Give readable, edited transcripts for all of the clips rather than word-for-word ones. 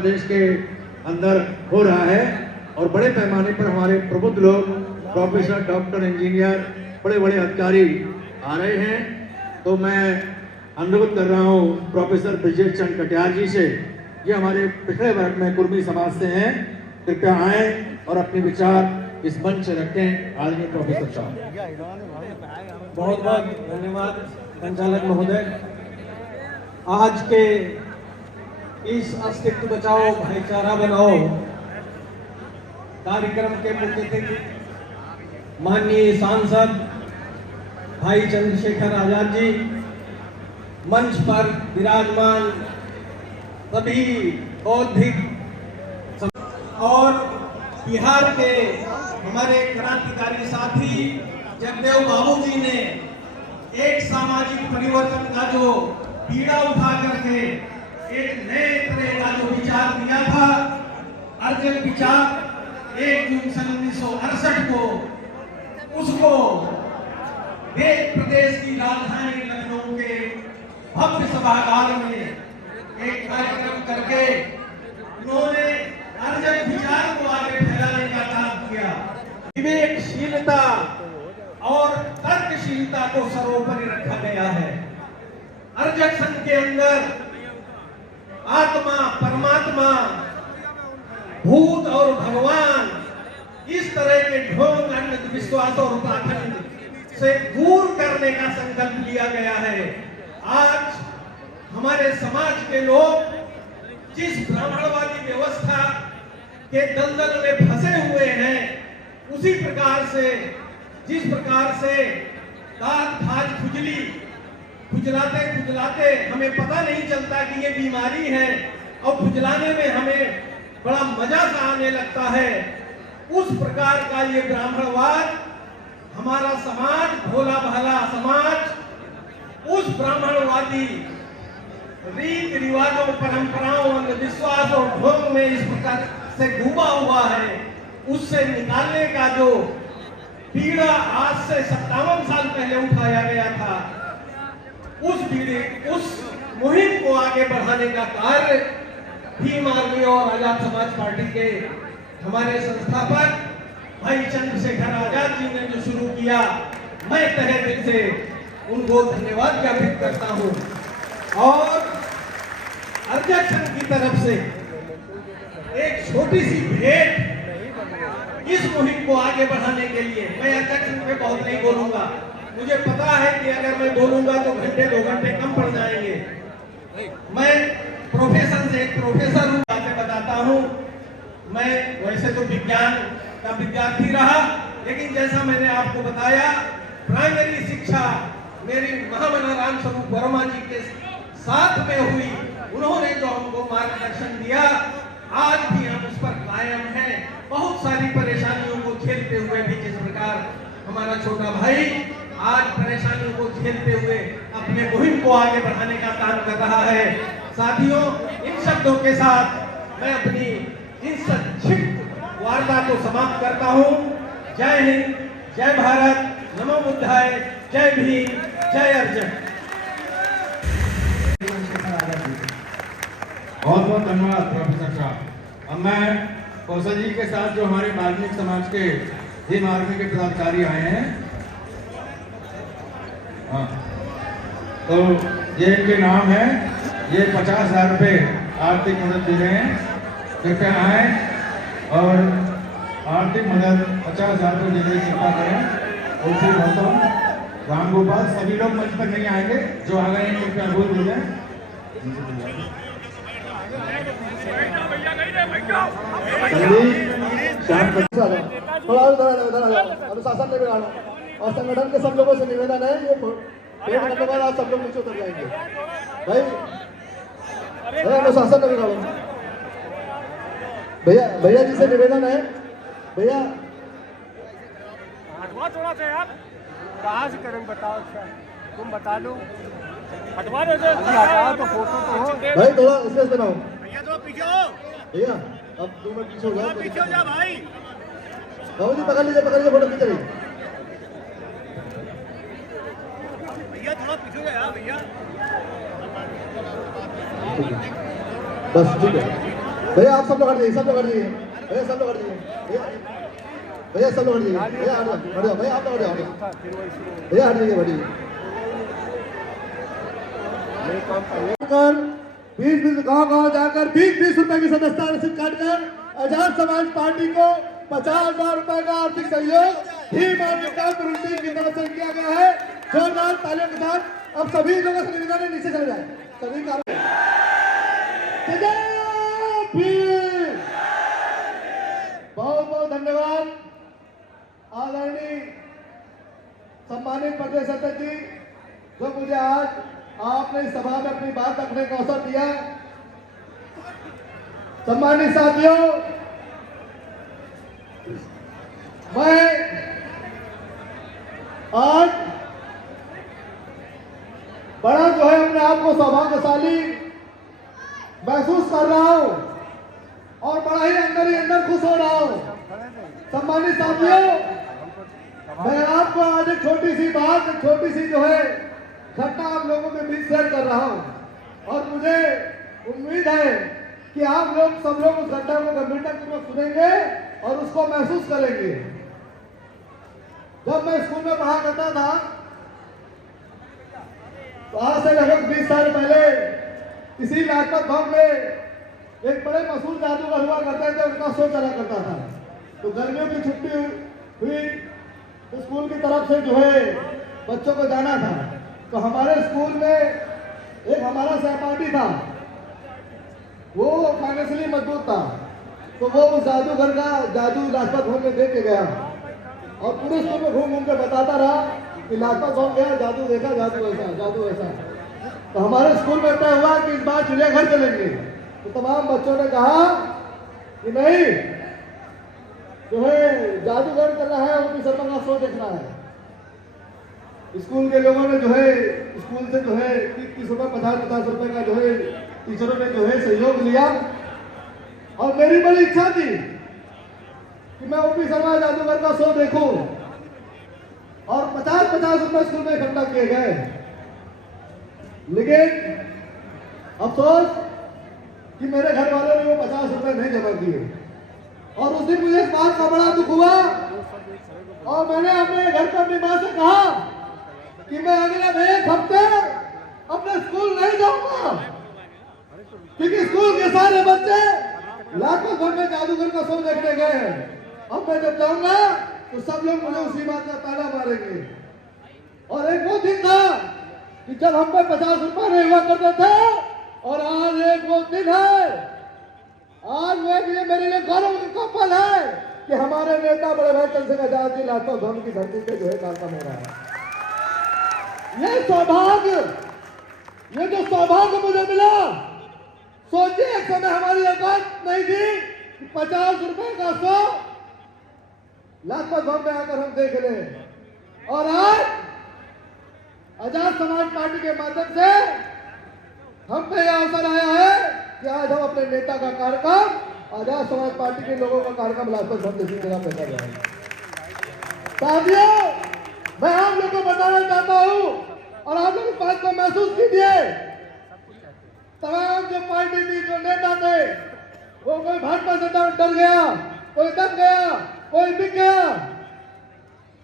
प्रदेश के अंदर हो रहा है और बड़े पैमाने पर हमारे प्रबुद्ध लोग, प्रोफेसर, डॉक्टर, इंजीनियर, बड़े बड़े अधिकारी आ रहे हैं। तो मैं अनुरोध कर रहा हूँ प्रोफेसर ब्रजेश चंद्र कटियार जी से, ये हमारे पिछड़े वर्ग में कुर्मी समाज से हैं, कृपया आए और अपने विचार इस मंच से रखें। आदरणीय प्रोफेसर साहब। बहुत बहुत धन्यवाद संचालक महोदय। आज के इस अस्तित्व बचाओ भाईचारा बनाओ कार्यक्रम के मुख्य अतिथि माननीय सांसद भाई चंद्रशेखर आजाद जी, मंच पर विराजमान सभी बौद्धिक और बिहार के हमारे क्रांतिकारी साथी जगदेव बाबू जी ने एक सामाजिक परिवर्तन का जो पीड़ा उठा करके एक नए तरह का जो विचार दिया था, अर्जन विचार, 1 जून सन 1968 को उसको देश प्रदेश की राजधानी लखनऊ के भव्य सभागार में एक कार्यक्रम करके उन्होंने अर्जन विचार को आगे फैलाने का काम किया। विवेकशीलता और तर्कशीलता को सर्वोपरि रखा गया है। अर्जक संघ के अंदर आत्मा, परमात्मा, भूत और भगवान, इस तरह के ढोंग, अंधविश्वास और पाखंड से दूर करने का संकल्प लिया गया है। आज हमारे समाज के लोग जिस ब्राह्मणवादी व्यवस्था के दलदल में फंसे हुए हैं, उसी प्रकार से जिस प्रकार से दांत खाज खुजली खुजलाते खुजलाते हमें पता नहीं चलता कि ये बीमारी है और खुजलाने में हमें बड़ा मजा सा आने लगता है, उस प्रकार का ये ब्राह्मणवाद हमारा समाज, भोला भाला समाज उस ब्राह्मणवादी रीति रिवाजों, परंपराओं, अंधविश्वास और ढोंग में इस प्रकार से डूबा हुआ है। उससे निकालने का जो पीड़ा आज से 57 साल पहले उठाया गया था, उस मुहिम को आगे बढ़ाने का कार्य भीम आर्मी और आजाद समाज पार्टी के हमारे संस्थापक भाई चंद्रशेखर आजाद जी ने जो शुरू किया, मैं तहे दिल से उनको धन्यवाद ज्ञापित करता हूं। और अर्जक संघ की तरफ से एक छोटी सी भेंट इस मुहिम को आगे बढ़ाने के लिए, मैं अर्जक संघ पे बहुत नहीं बोलूंगा, मुझे पता है कि अगर मैं बोलूंगा तो घंटे 2 घंटे कम पड़ जाएंगे। मैं प्रोफेशन से एक प्रोफेसर हूं, बातें बताता हूं। मैं वैसे तो विज्ञान का विद्यार्थी रहा, लेकिन जैसा मैंने आपको बताया, प्राइमरी शिक्षा मेरी महामना राम स्वरूप वर्मा जी के साथ में हुई। उन्होंने जो हमको मार्गदर्शन दिया, आज भी हम उस पर कायम हैं। बहुत सारी परेशानियों को झेलते हुए भी, जिस प्रकार हमारा छोटा भाई आज परेशानियों को झेलते हुए अपने मुहिम को आगे बढ़ाने का काम कर रहा है। साथियों, इन शब्दों के साथ मैं अपनी इन संक्षिप्त वार्ता को समाप्त करता हूं। जय हिंद, जय भारत, नमो बुद्धाय, जय भीम, जय अर्जन। बहुत बहुत धन्यवाद प्रोफेसर साहब। अब मैं कौशल जी के साथ जो हमारे वाल्मीकि समाज के भीम आर्मी के पदाधिकारी आए हैं, हाँ, तो ये इनके नाम है, ये 50,000 रुपये आर्थिक मदद दे रहे हैं। कृपया आए और आर्थिक मदद 50,000 रुपये देने की कृपा करें। और फिर गौतम, राम गोपाल, सभी लोग मंच पर नहीं आएंगे, जो आ गए हैं कृपया बोल दे दें। अनुशासन में बिगाड़ो और संगठन के सब लोगों से निवेदन है, ये पेड़ करने के बाद आप सब लोग नीचे उतर जाएंगे। भाई अनुशासन में बिगाड़ो। भैया जी से निवेदन है, भैया हटवा थोड़ा सा यार, कहाँ से करें बताओ, तुम बता दो, हटवा दो तो फोटो तो हो। भाई थोड़ा स्पेस बनाओ। भैया थोड़ा पीछे हो, भैया अब 2 मिनट पीछे हो जाओ, पीछे हो जा भाई। बाबू जी पकड़ लीजिए फोटो खींच रही। भैया थोड़ा पीछे हो जा भैया। बस ठीक है। भैया आप सब लोग हट जाइए, सब लोग हट जाइए, भैया सब लोग हट जाइए, भैया सब लोग हट जाइए, भैया हट जाओ, भैया आप लोग हट जाओ, भैया हट जाइए, हटिए। बीस बीस गांव जाकर 20-20 रुपए की सदस्यता रसीद काटकर आजाद समाज पार्टी को 50,000 रुपए का आर्थिक सहयोग भीम और विकास टीम की तरफ से किया गया है। जोरदार तालियों के साथ अब सभी लोगों से निवेदन है नीचे चले जाए, सभी बहुत बहुत धन्यवाद आदरणीय सम्मानित प्रदेश अध्यक्ष जी, जो मुझे आज आपने इस सभा में अपनी बात रखने का अवसर दिया। सम्मानित साथियों, मैं आज बड़ा जो है अपने आप को सौभाग्यशाली महसूस कर रहा हूं और बड़ा ही अंदर खुश हो रहा हूं। सम्मानित साथियों, मैं आपको आज एक छोटी सी बात, छोटी सी जो है घटना आप लोगों के बीच शेयर कर रहा हूं और मुझे उम्मीद है कि आप लोग सब लोग उस घटना को गंभीरतापूर्वक सुनेंगे और उसको महसूस करेंगे। जब मैं स्कूल में पढ़ा करता था तो आज से लगभग 20 साल पहले इसी लाजपत गांव में एक बड़े मशहूर जादूगर हुआ करते थे, उनका शो चला करता था। तो गर्मियों की छुट्टी हुई तो स्कूल की तरफ से जो है बच्चों को जाना था। तो हमारे स्कूल में एक हमारा सहपाठी था, वो फाइनेंशियली मजबूत था, तो वो उस जादूगर का जादू लाजपत भवन में देख के गया और पूरे स्कूल में घूम घूम के बताता रहा कि लाजपत भवन गया, जादू देखा, जादू ऐसा, जादू ऐसा। तो हमारे स्कूल में तय हुआ कि इस बार चिड़ियाघर चलेंगे। तो तमाम बच्चों ने कहा कि नहीं, जो है जादूगर चल रहा है, उनकी शर्मा का शो देखना है। स्कूल के लोगों ने जो है स्कूल से जो है 30 रुपए 50 रुपए का जो है टीचरों ने जो है सहयोग लिया और मेरी बड़ी इच्छा थी कि मैं ओपी शर्मा जादूगर का शो देखूं और 50 रुपए स्कूल में इकट्ठा किए गए। लेकिन अफसोस कि मेरे घर वालों ने वो 50 रुपए नहीं जमा किए और उस दिन मुझे इस बात का बड़ा दुख हुआ और मैंने अपने घर पर अपनी मां से कहा कि मैं अगले 1 हफ्ते अपने स्कूल नहीं जाऊंगा, क्योंकि स्कूल के सारे बच्चे लाखों भर में जादूगर का शो देखने गए हैं। अब मैं जब जाऊंगा तो सब लोग मुझे उसी बात का ताना मारेंगे। और एक वो दिन था कि जब हम पे 50 रुपए नहीं हुआ करते थे और आज एक वो दिन है, आज वो ये मेरे लिए गौरव का पल है कि हमारे नेता बड़े भाई चंद्रशेखर आजाद जी लाजपत भवन की धरती पे जो है कार्यक्रम हो रहा है। ये सौभाग्य, ये जो सौभाग्य मुझे मिला, सोचिए एक समय हमारी औकात नहीं थी कि 50 रुपए का शो लाजपत भवन में आकर हम देख लें। और आज आजाद समाज पार्टी के माध्यम से हम पे यह अवसर आया है कि आज हम अपने नेता का कार्यक्रम, आजाद समाज पार्टी के लोगों का कार्यक्रम लाजपत भवन जैसी जगह पे कर रहे हैं। साथियों, मैं आप लोगों को बताना चाहता हूं और आप लोग इस बात को महसूस कीजिए, तमाम जो पार्टी थी, जो नेता थे, वो कोई भाजपा से डर गया, कोई दब गया, कोई बिक गया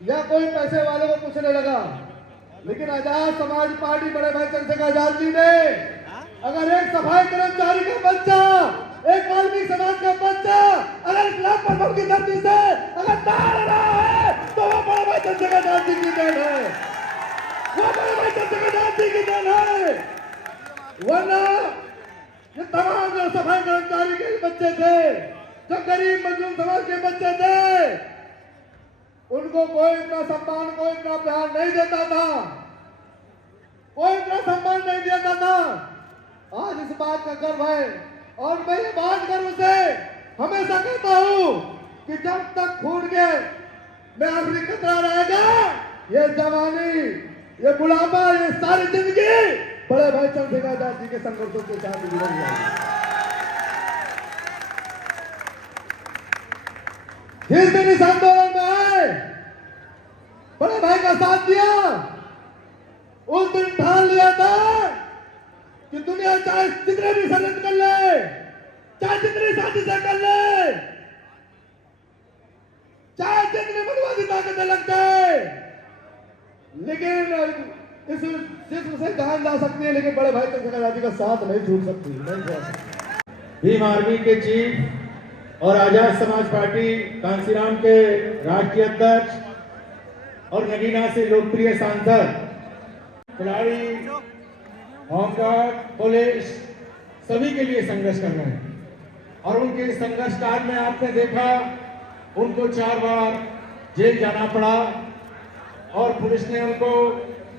या कोई पैसे वालों को पूछने लगा। लेकिन आजाद समाज पार्टी बड़े भाई चंद्रशेखर आजाद जी ने अगर एक सफाई कर्मचारी का बच्चा, एक वाल्मीकि समाज का बच्चा अगर इस लाजपत भवन की धरती से अगर दौड़ रहा है तो वो बड़े भाई चंद्रशेखर आजाद जी की देन है, वो बड़े भाई चंद्रशेखर आजाद जी की देन है। वरना ये तमाम जो सफाई कर्मचारी के बच्चे थे, जो गरीब मजदूर समाज के बच्चे थे, उनको कोई इतना सम्मान, कोई इतना प्यार नहीं देता था, कोई इतना सम्मान नहीं देता था। आज इस बात का गर्व है और मैं ये बात गर्व से हमेशा कहता हूं कि जब तक खून के में आखिरी कतरा रहेगा, ये जवानी, ये बुढ़ापा, ये सारी जिंदगी बड़े भाई चंद्रशेखर आजाद जी के संघर्षों के साथ जुड़ जाएगी। जिस दिन इस आंदोलन में आए, बड़े भाई का साथ दिया, उस दिन ठान लिया था कि दुनिया चाहे कितने भी षड्यंत्र कर ले, चाहे जितनी साजिशें कर ले, चाहे जितनी मनवादी ताकतें लग जाए, लेकिन इस जिस्म से जान जा सकती है, लेकिन बड़े भाई चंद्रशेखर आजाद जी का साथ नहीं छूट सकती, नहीं छोड़ सकती। भीम आर्मी के चीफ और आजाद समाज पार्टी कांसीराम के राष्ट्रीय अध्यक्ष और नगीना से लोकप्रिय सांसद, खिलाड़ी, होमगार्ड, पुलिस सभी के लिए संघर्ष कर रहे हैं। और उनके संघर्ष काल में आपने देखा उनको 4 बार जेल जाना पड़ा और पुलिस ने उनको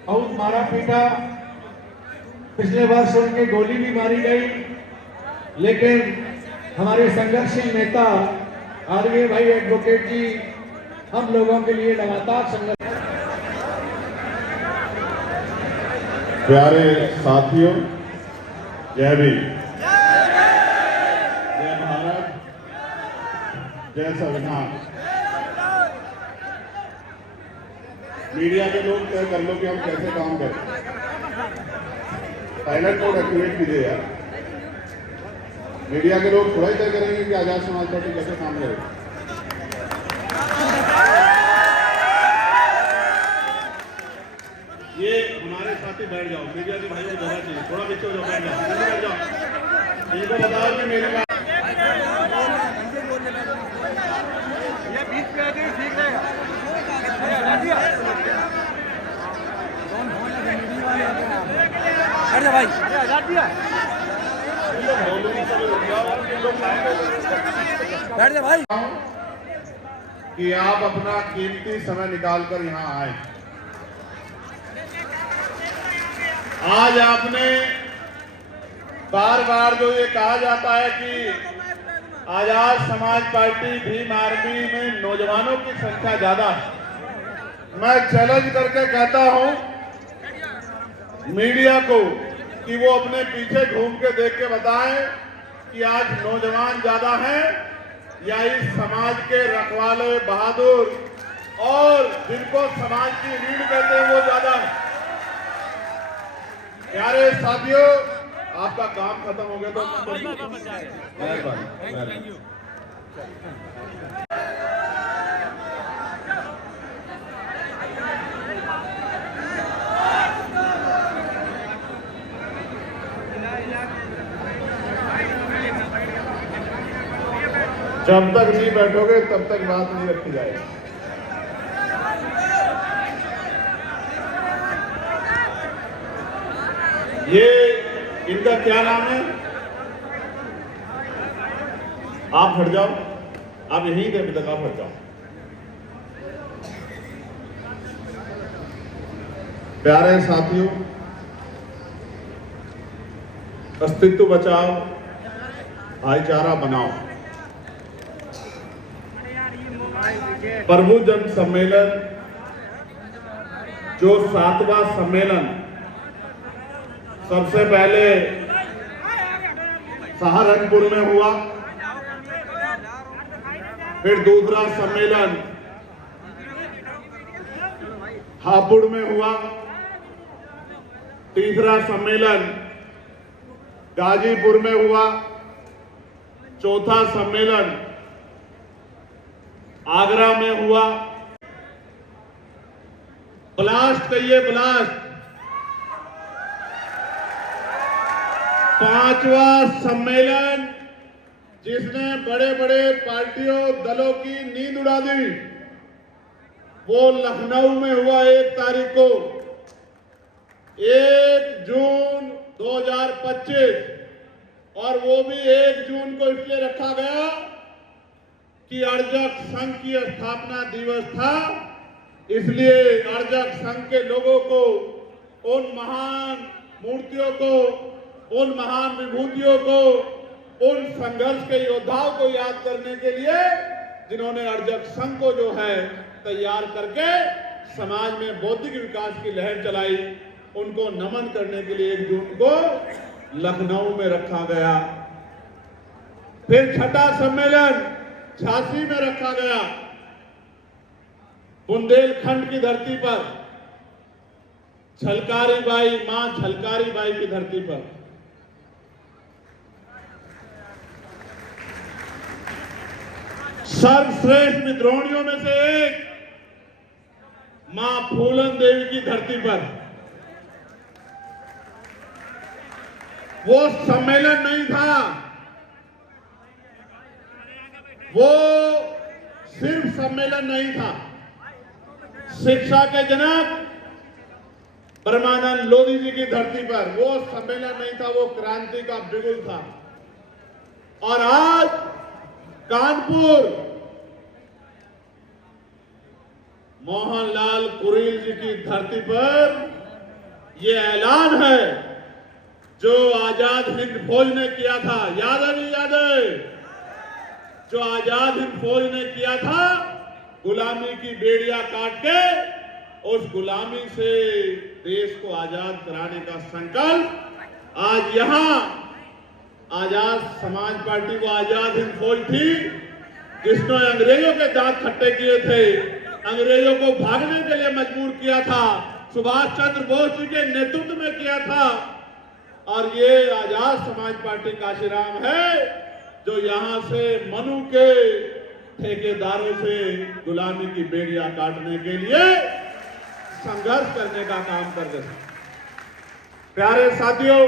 बहुत मारा पीटा। पिछले वर्ष उनके गोली भी मारी गई, लेकिन हमारे संघर्षशील नेता आदरणीय भाई एडवोकेट जी हम लोगों के लिए लगातार संघर्ष। प्यारे साथियों, जय भीम, जय भारत, जय संविधान। मीडिया के लोग तय कर लो कि हम कैसे काम करें। साइलेंट मोड एक्टिवेट कीजिए यार। मीडिया के लोग थोड़ा ही तय करेंगे कि आजाद समाज पार्टी कैसे काम करे। ये हमारे साथी बैठ जाओ, मीडिया के भाइयों को जगह चाहिए, थोड़ा पीछे हो जाओ, बैठ जाओ। इनको बताओ कि मेरी बात ये बीच पे आके ठीक रहेगा। अरे भाई, अरे आजाद दिया, बैठ जा भाई। कि आप अपना कीमती समय निकालकर यहाँ आए। आज आपने बार बार जो ये कहा जाता है कि आजाद समाज पार्टी भीम आर्मी में नौजवानों की संख्या ज्यादा है, मैं चैलेंज करके कहता हूं मीडिया को कि वो अपने पीछे घूम के देख के बताएं कि आज नौजवान ज्यादा हैं या इस समाज के रखवाले बहादुर और जिनको समाज की रीढ़ कहते हैं वो ज्यादा है। प्यारे साथियों, आपका काम खत्म हो गया तो मेहरबानी। जब तक नहीं बैठोगे तब तक बात नहीं रखी जाएगी। ये इनका क्या नाम है? आप हट जाओ, आप यहीं थे अभी तक, आप हट जाओ। प्यारे साथियों, अस्तित्व बचाओ, भाईचारा बनाओ। प्रभु जन सम्मेलन जो 7वां सम्मेलन सबसे पहले सहारनपुर में हुआ, फिर दूसरा सम्मेलन हापुड़ में हुआ, तीसरा सम्मेलन गाजीपुर में हुआ, चौथा सम्मेलन आगरा में हुआ। ब्लास्ट कहिए ब्लास्ट। 5वां सम्मेलन जिसने बड़े बड़े पार्टियों दलों की नींद उड़ा दी, वो लखनऊ में हुआ 1 तारीख को, 1 जून 2025। और वो भी 1 जून को इसलिए रखा गया कि अर्जक संघ की स्थापना दिवस था, इसलिए अर्जक संघ के लोगों को, उन महान मूर्तियों को, उन महान विभूतियों को, उन संघर्ष के योद्धाओं को याद करने के लिए जिन्होंने अर्जक संघ को जो है तैयार करके समाज में बौद्धिक विकास की लहर चलाई, उनको नमन करने के लिए 1 जून को लखनऊ में रखा गया। फिर 6ठा सम्मेलन झांसी में रखा गया, बुंदेलखंड की धरती पर, झलकारी बाई, मां झलकारी बाई की धरती पर। सर्वश्रेष्ठ विद्रोहियों में से एक मां फूलन देवी की धरती पर वो सम्मेलन नहीं था, वो सिर्फ सम्मेलन नहीं था। शिक्षा के जनक परमानंद लोधी जी की धरती पर वो सम्मेलन नहीं था, वो क्रांति का बिगुल था। और आज कानपुर मोहनलाल कुरेल जी की धरती पर ये ऐलान है जो आजाद हिंद फौज ने किया था। याद है नहीं याद है? जो आजाद हिंद फौज ने किया था, गुलामी की बेड़ियां काट के उस गुलामी से देश को आजाद कराने का संकल्प आज यहां आजाद समाज पार्टी, वो आजाद हिंद फौज थी जिसने अंग्रेजों के दांत खट्टे किए थे, अंग्रेजों को भागने के लिए मजबूर किया था, सुभाष चंद्र बोस जी के नेतृत्व में किया था। और ये आजाद समाज पार्टी काशीराम है जो यहां से मनु के ठेकेदारों से गुलामी की बेड़ियां काटने के लिए संघर्ष करने का काम करते थे। प्यारे साथियों,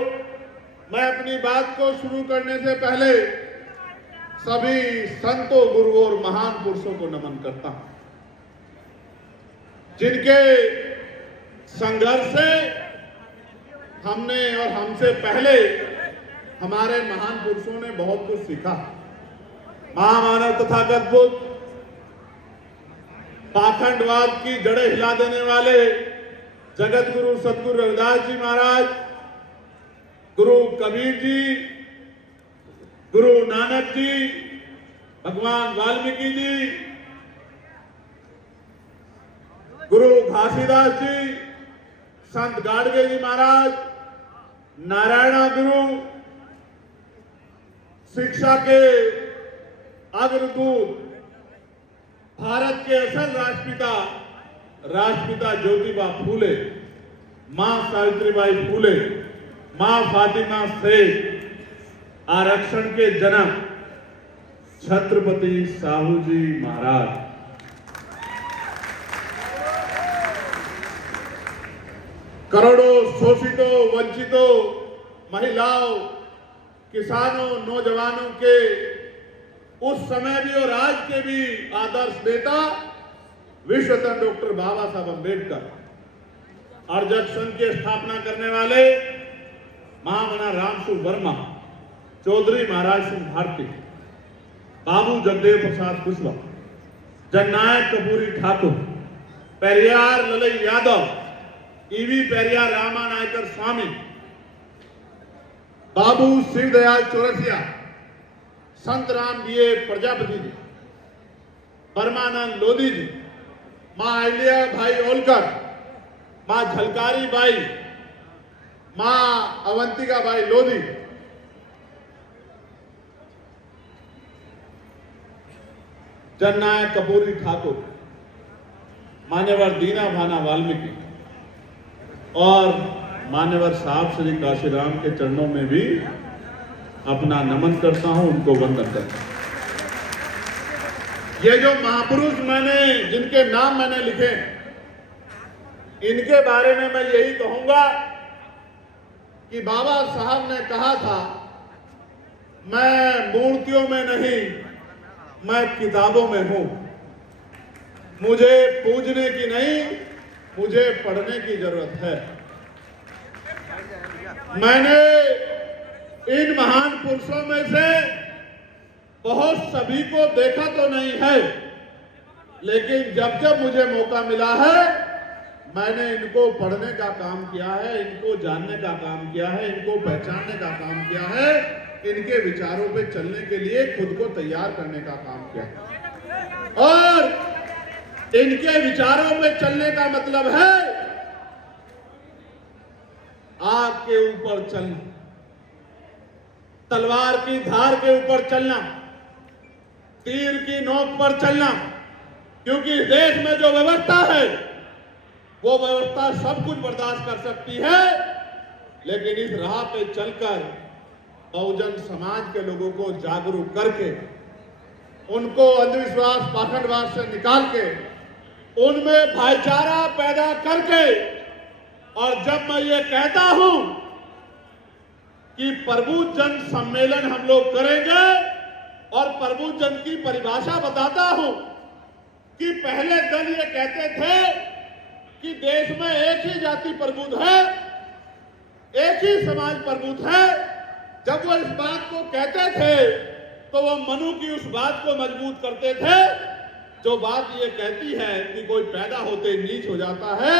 मैं अपनी बात को शुरू करने से पहले सभी संतों, गुरुओं और महान पुरुषों को नमन करता हूं जिनके संघर्ष से हमने और हमसे पहले हमारे महान पुरुषों ने बहुत कुछ सीखा। महामानव तथागत बुद्ध, पाखंडवाद की जड़ें हिला देने वाले जगत गुरु सतगुरु रविदास जी महाराज, गुरु कबीर जी, गुरु नानक जी, भगवान वाल्मीकि जी, गुरु घासीदास जी, संत गाडगे जी महाराज, नारायणा गुरु, शिक्षा के अग्रदूत, भारत के असल राष्ट्रपिता ज्योतिबा फूले, मां सावित्रीबाई फूले, मां फातिमा शेख, आरक्षण के जनक छत्रपति साहू जी महाराज, करोड़ों शोषितों, वंचितों, महिलाओं, किसानों, नौजवानों के उस समय भी और आज के भी आदर्श नेता विश्वरत्न डॉक्टर बाबा साहब अम्बेडकर, अर्जक संघ की स्थापना करने वाले महामना रामसु वर्मा, चौधरी महाराज सिंह भारती, बाबू जगदेव प्रसाद कुशवाहा, जननायक कपूरी ठाकुर, पेरियार ललई यादव, ईवी पेरियार रामानायकर स्वामी, बाबू शिवदयाल चौरसिया, संत राम बीए प्रजापति जी, परमानंद लोधी जी, मां अहिल्या भाई ओलकर, मां झलकारी बाई, मां अवंतिका बाई लोधी, जननायक कपूरी ठाकुर, मान्यवर दीना भाना वाल्मीकि और मान्यवर साहब श्री काशीराम के चरणों में भी अपना नमन करता हूं, उनको वंदन करता हूं। ये जो महापुरुष जिनके नाम मैंने लिखे, इनके बारे में मैं यही कहूंगा कि बाबा साहब ने कहा था, मैं मूर्तियों में नहीं, मैं किताबों में हूं, मुझे पूजने की नहीं, मुझे पढ़ने की जरूरत है। मैंने इन महान पुरुषों में से बहुत सभी को देखा तो नहीं है, लेकिन जब जब मुझे मौका मिला है, मैंने इनको पढ़ने का काम किया है, इनको जानने का काम किया है, इनको पहचानने का काम किया है, इनके विचारों पे चलने के लिए खुद को तैयार करने का काम किया है। और इनके विचारों पे चलने का मतलब है आग के ऊपर चलना, तलवार की धार के ऊपर चलना, तीर की नोक पर चलना, क्योंकि देश में जो व्यवस्था है वो व्यवस्था सब कुछ बर्दाश्त कर सकती है, लेकिन इस राह पे चलकर बहुजन समाज के लोगों को जागरूक करके उनको अंधविश्वास पाखंडवाद से निकाल के उनमें भाईचारा पैदा करके, और जब मैं ये कहता हूं कि प्रबुद्ध जन सम्मेलन हम लोग करेंगे और प्रबुद्ध जन की परिभाषा बताता हूं कि पहले दल ये कहते थे कि देश में एक ही जाति प्रबुद्ध है, एक ही समाज प्रबुद्ध है। जब वो इस बात को कहते थे तो वो मनु की उस बात को मजबूत करते थे जो बात ये कहती है कि कोई पैदा होते नीच हो जाता है,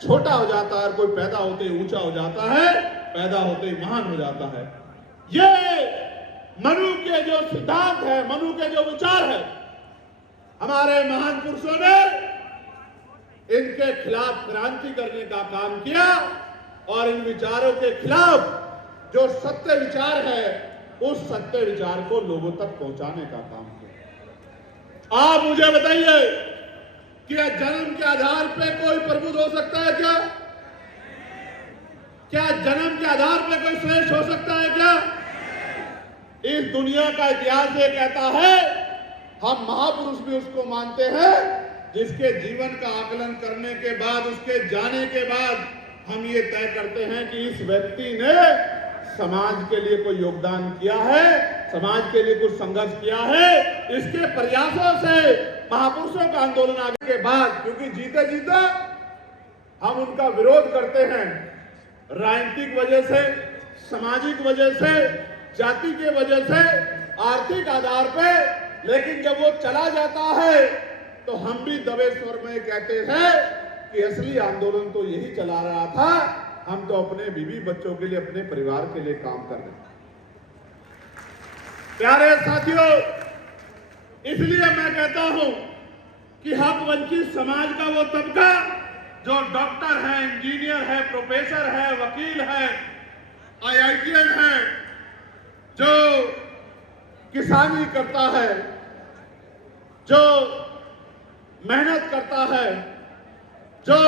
छोटा हो जाता है, कोई पैदा होते ऊंचा हो जाता है, पैदा होते महान हो जाता है। ये मनु के जो सिद्धांत है, मनु के जो विचार है, हमारे महान पुरुषों ने इनके खिलाफ क्रांति करने का काम किया और इन विचारों के खिलाफ जो सत्य विचार है उस सत्य विचार को लोगों तक पहुंचाने का काम किया। आप मुझे बताइए कि जन्म के आधार पे कोई प्रबुद्ध हो सकता है क्या? क्या जन्म के आधार पे कोई श्रेष्ठ हो सकता है क्या? इस दुनिया का इतिहास ये कहता है, हम महापुरुष भी उसको मानते हैं जिसके जीवन का आकलन करने के बाद, उसके जाने के बाद हम ये तय करते हैं कि इस व्यक्ति ने समाज के लिए कोई योगदान किया है, समाज के लिए कुछ संघर्ष किया है। इसके प्रयासों से महापुरुषों का आंदोलन आगे के बाद, क्योंकि जीते जीते हम उनका विरोध करते हैं राजनीतिक वजह से, सामाजिक वजह से, जाति के वजह से, आर्थिक आधार पे, लेकिन जब वो चला जाता है तो हम भी दबे स्वर में कहते हैं कि असली आंदोलन तो यही चला रहा था, हम तो अपने बीवी बच्चों के लिए, अपने परिवार के लिए काम कर रहे हैं। प्यारे साथियों, इसलिए मैं कहता हूं कि हक वंचित समाज का वो तबका जो डॉक्टर है, इंजीनियर है, प्रोफेसर है, वकील है, IITN है, जो किसानी करता है, जो मेहनत करता है, जो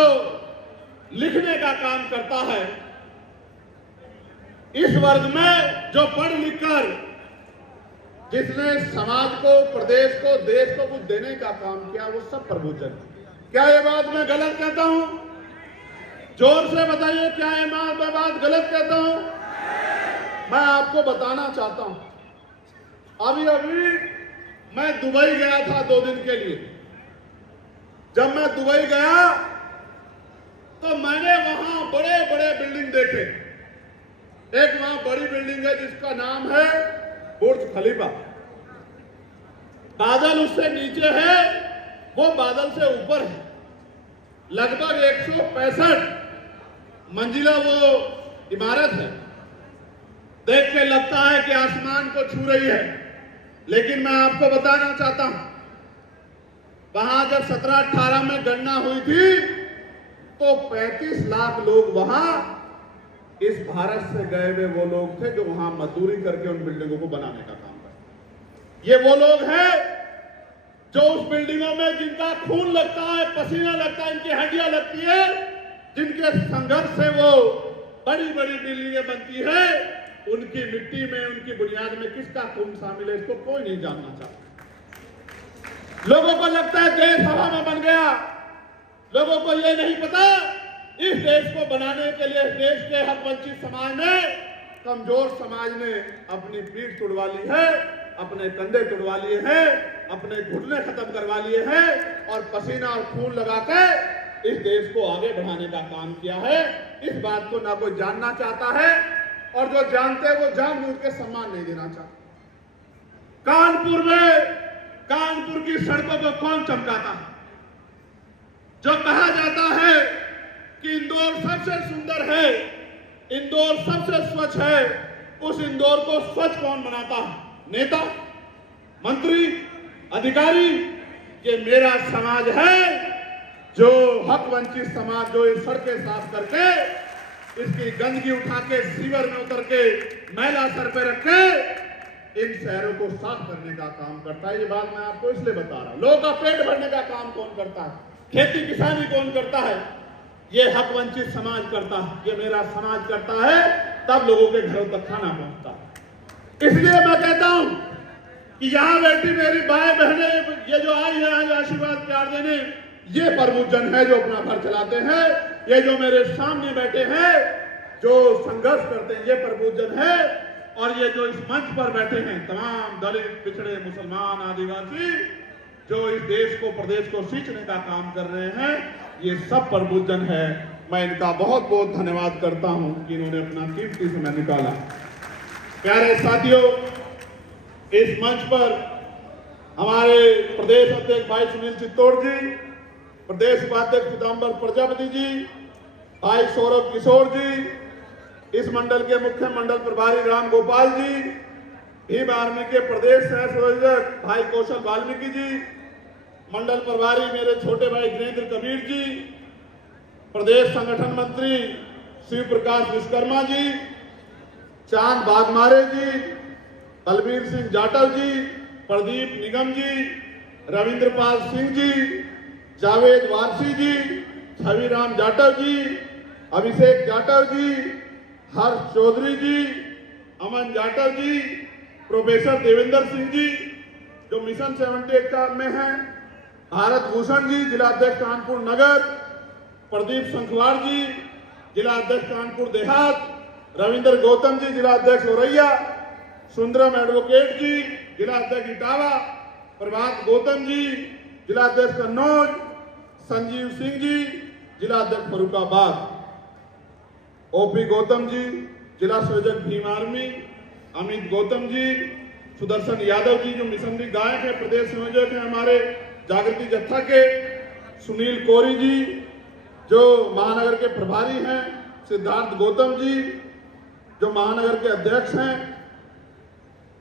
लिखने का काम करता है, इस वर्ग में जो पढ़ लिख कर जिसने समाज को, प्रदेश को, देश को कुछ देने का काम किया, वो सब प्रबुद्ध जन। क्या ये बात मैं गलत कहता हूं? जोर से बताइए, क्या ये मैं बात गलत कहता हूं? मैं आपको बताना चाहता हूं, अभी अभी मैं दुबई गया था 2 दिन के लिए। जब मैं दुबई गया तो मैंने वहां बड़े बड़े बिल्डिंग देखे। एक वहां बड़ी बिल्डिंग है जिसका नाम है बुर्ज खलीफा। बादल उससे नीचे है, वो बादल से ऊपर है। लगभग 165 मंजिला वो इमारत है। देख के लगता है कि आसमान को छू रही है, लेकिन मैं आपको बताना चाहता हूं, वहां जब 17-18 में गणना हुई थी तो 35 लाख लोग वहां इस भारत से गए हुए वो लोग थे जो वहां मजदूरी करके उन बिल्डिंगों को बनाने का काम करते। ये वो लोग हैं जो उस बिल्डिंगों में जिनका खून लगता है, पसीना लगता है, इनकी हड्डियां लगती है, जिनके संघर्ष से वो बड़ी बड़ी बिल्डिंगें बनती है, उनकी मिट्टी में, उनकी बुनियाद में किसका खून शामिल है, इसको कोई नहीं जानना चाहता। लोगों को लगता है देश हवा में बन गया। लोगों को यह नहीं पता, इस देश को बनाने के लिए देश के हक वंचित समाज ने, कमजोर समाज ने अपनी पीठ तुड़वा ली है, अपने कंधे तुड़वा लिए हैं, अपने घुटने खत्म करवा लिए हैं और पसीना और खून लगाकर इस देश को आगे बढ़ाने का काम किया है। इस बात को ना कोई जानना चाहता है और जो जानते हैं वो जानबूझ के सम्मान नहीं देना चाहते। कानपुर की सड़कों को कौन चमकाता है? जो कहा जाता है कि इंदौर सबसे सुंदर है, इंदौर सबसे स्वच्छ है, उस इंदौर को स्वच्छ कौन बनाता है? नेता, मंत्री, अधिकारी? ये मेरा समाज है जो हक वंचित समाज, जो इस सड़कें साफ करके, इसकी गंदगी उठा के सीवर में उतर के मैला सर पे रख के इन शहरों को साफ करने का काम करता है। ये बात मैं आपको इसलिए बता रहा हूं। लोगों का पेट भरने का काम कौन करता है? खेती किसानी कौन करता है? ये हक वंचित समाज करता है, ये मेरा समाज करता है, तब लोगों के घरों तक खाना पहुंचता है। इसलिए मैं कहता हूं कि यहाँ बैठी मेरी भाई बहने ये जो आई है आज आशीर्वाद प्यार देने, ये प्रबुद्धजन है जो अपना घर चलाते हैं। ये जो मेरे सामने बैठे हैं जो संघर्ष करते हैं, ये प्रबुद्धजन है। और ये जो इस मंच पर बैठे हैं तमाम दलित, पिछड़े, मुसलमान, आदिवासी जो इस देश को, प्रदेश को सींचने का काम कर रहे हैं, ये सब प्रबुद्धजन है। मैं इनका बहुत बहुत धन्यवाद करता हूं कि इन्होंने अपना कीमती समय निकाला। प्यारे साथियों, इस मंच पर हमारे प्रदेश अध्यक्ष भाई सुनील चित्तौड़ जी, प्रदेश उपाध्यक्ष पीताम्बर प्रजापति जी, भाई सौरभ किशोर जी, इस मंडल के मुख्य मंडल प्रभारी राम गोपाल जी, भीम आर्मी के प्रदेश सह संयोजक भाई कौशल वाल्मीकि जी, मंडल प्रभारी मेरे छोटे भाई वीरेंद्र कबीर जी, प्रदेश संगठन मंत्री शिव प्रकाश विश्वकर्मा जी, चांद बागमारे जी, बलबीर सिंह जाटव जी, प्रदीप निगम जी, रविंद्रपाल सिंह जी, जावेद वारसी जी, छविराम जाटव जी, अभिषेक जाटव जी, हर्ष चौधरी जी, अमन जाटव जी, प्रोफेसर देवेंद्र सिंह जी जो मिशन 78 का में हैं, भारत भूषण जी जिला अध्यक्ष कानपुर नगर, प्रदीप संखवाड़ जी जिला अध्यक्ष कानपुर देहात, रविंद्र गौतम जी जिला अध्यक्ष औरैया, सुंदरम एडवोकेट जी जिला अध्यक्ष इटावा, प्रभात गौतम जी जिला अध्यक्ष कन्नौज, संजीव सिंह जी जिला अध्यक्ष फरुखाबाद, ओपी गौतम जी जिला संयोजक भीम आर्मी, अमित गौतम जी, सुदर्शन यादव जी जो मिशनरी गायक है, प्रदेश संयोजक है हमारे जागृति जत्था के, सुनील कोरी जी जो महानगर के प्रभारी हैं, सिद्धार्थ गौतम जी जो महानगर के अध्यक्ष हैं,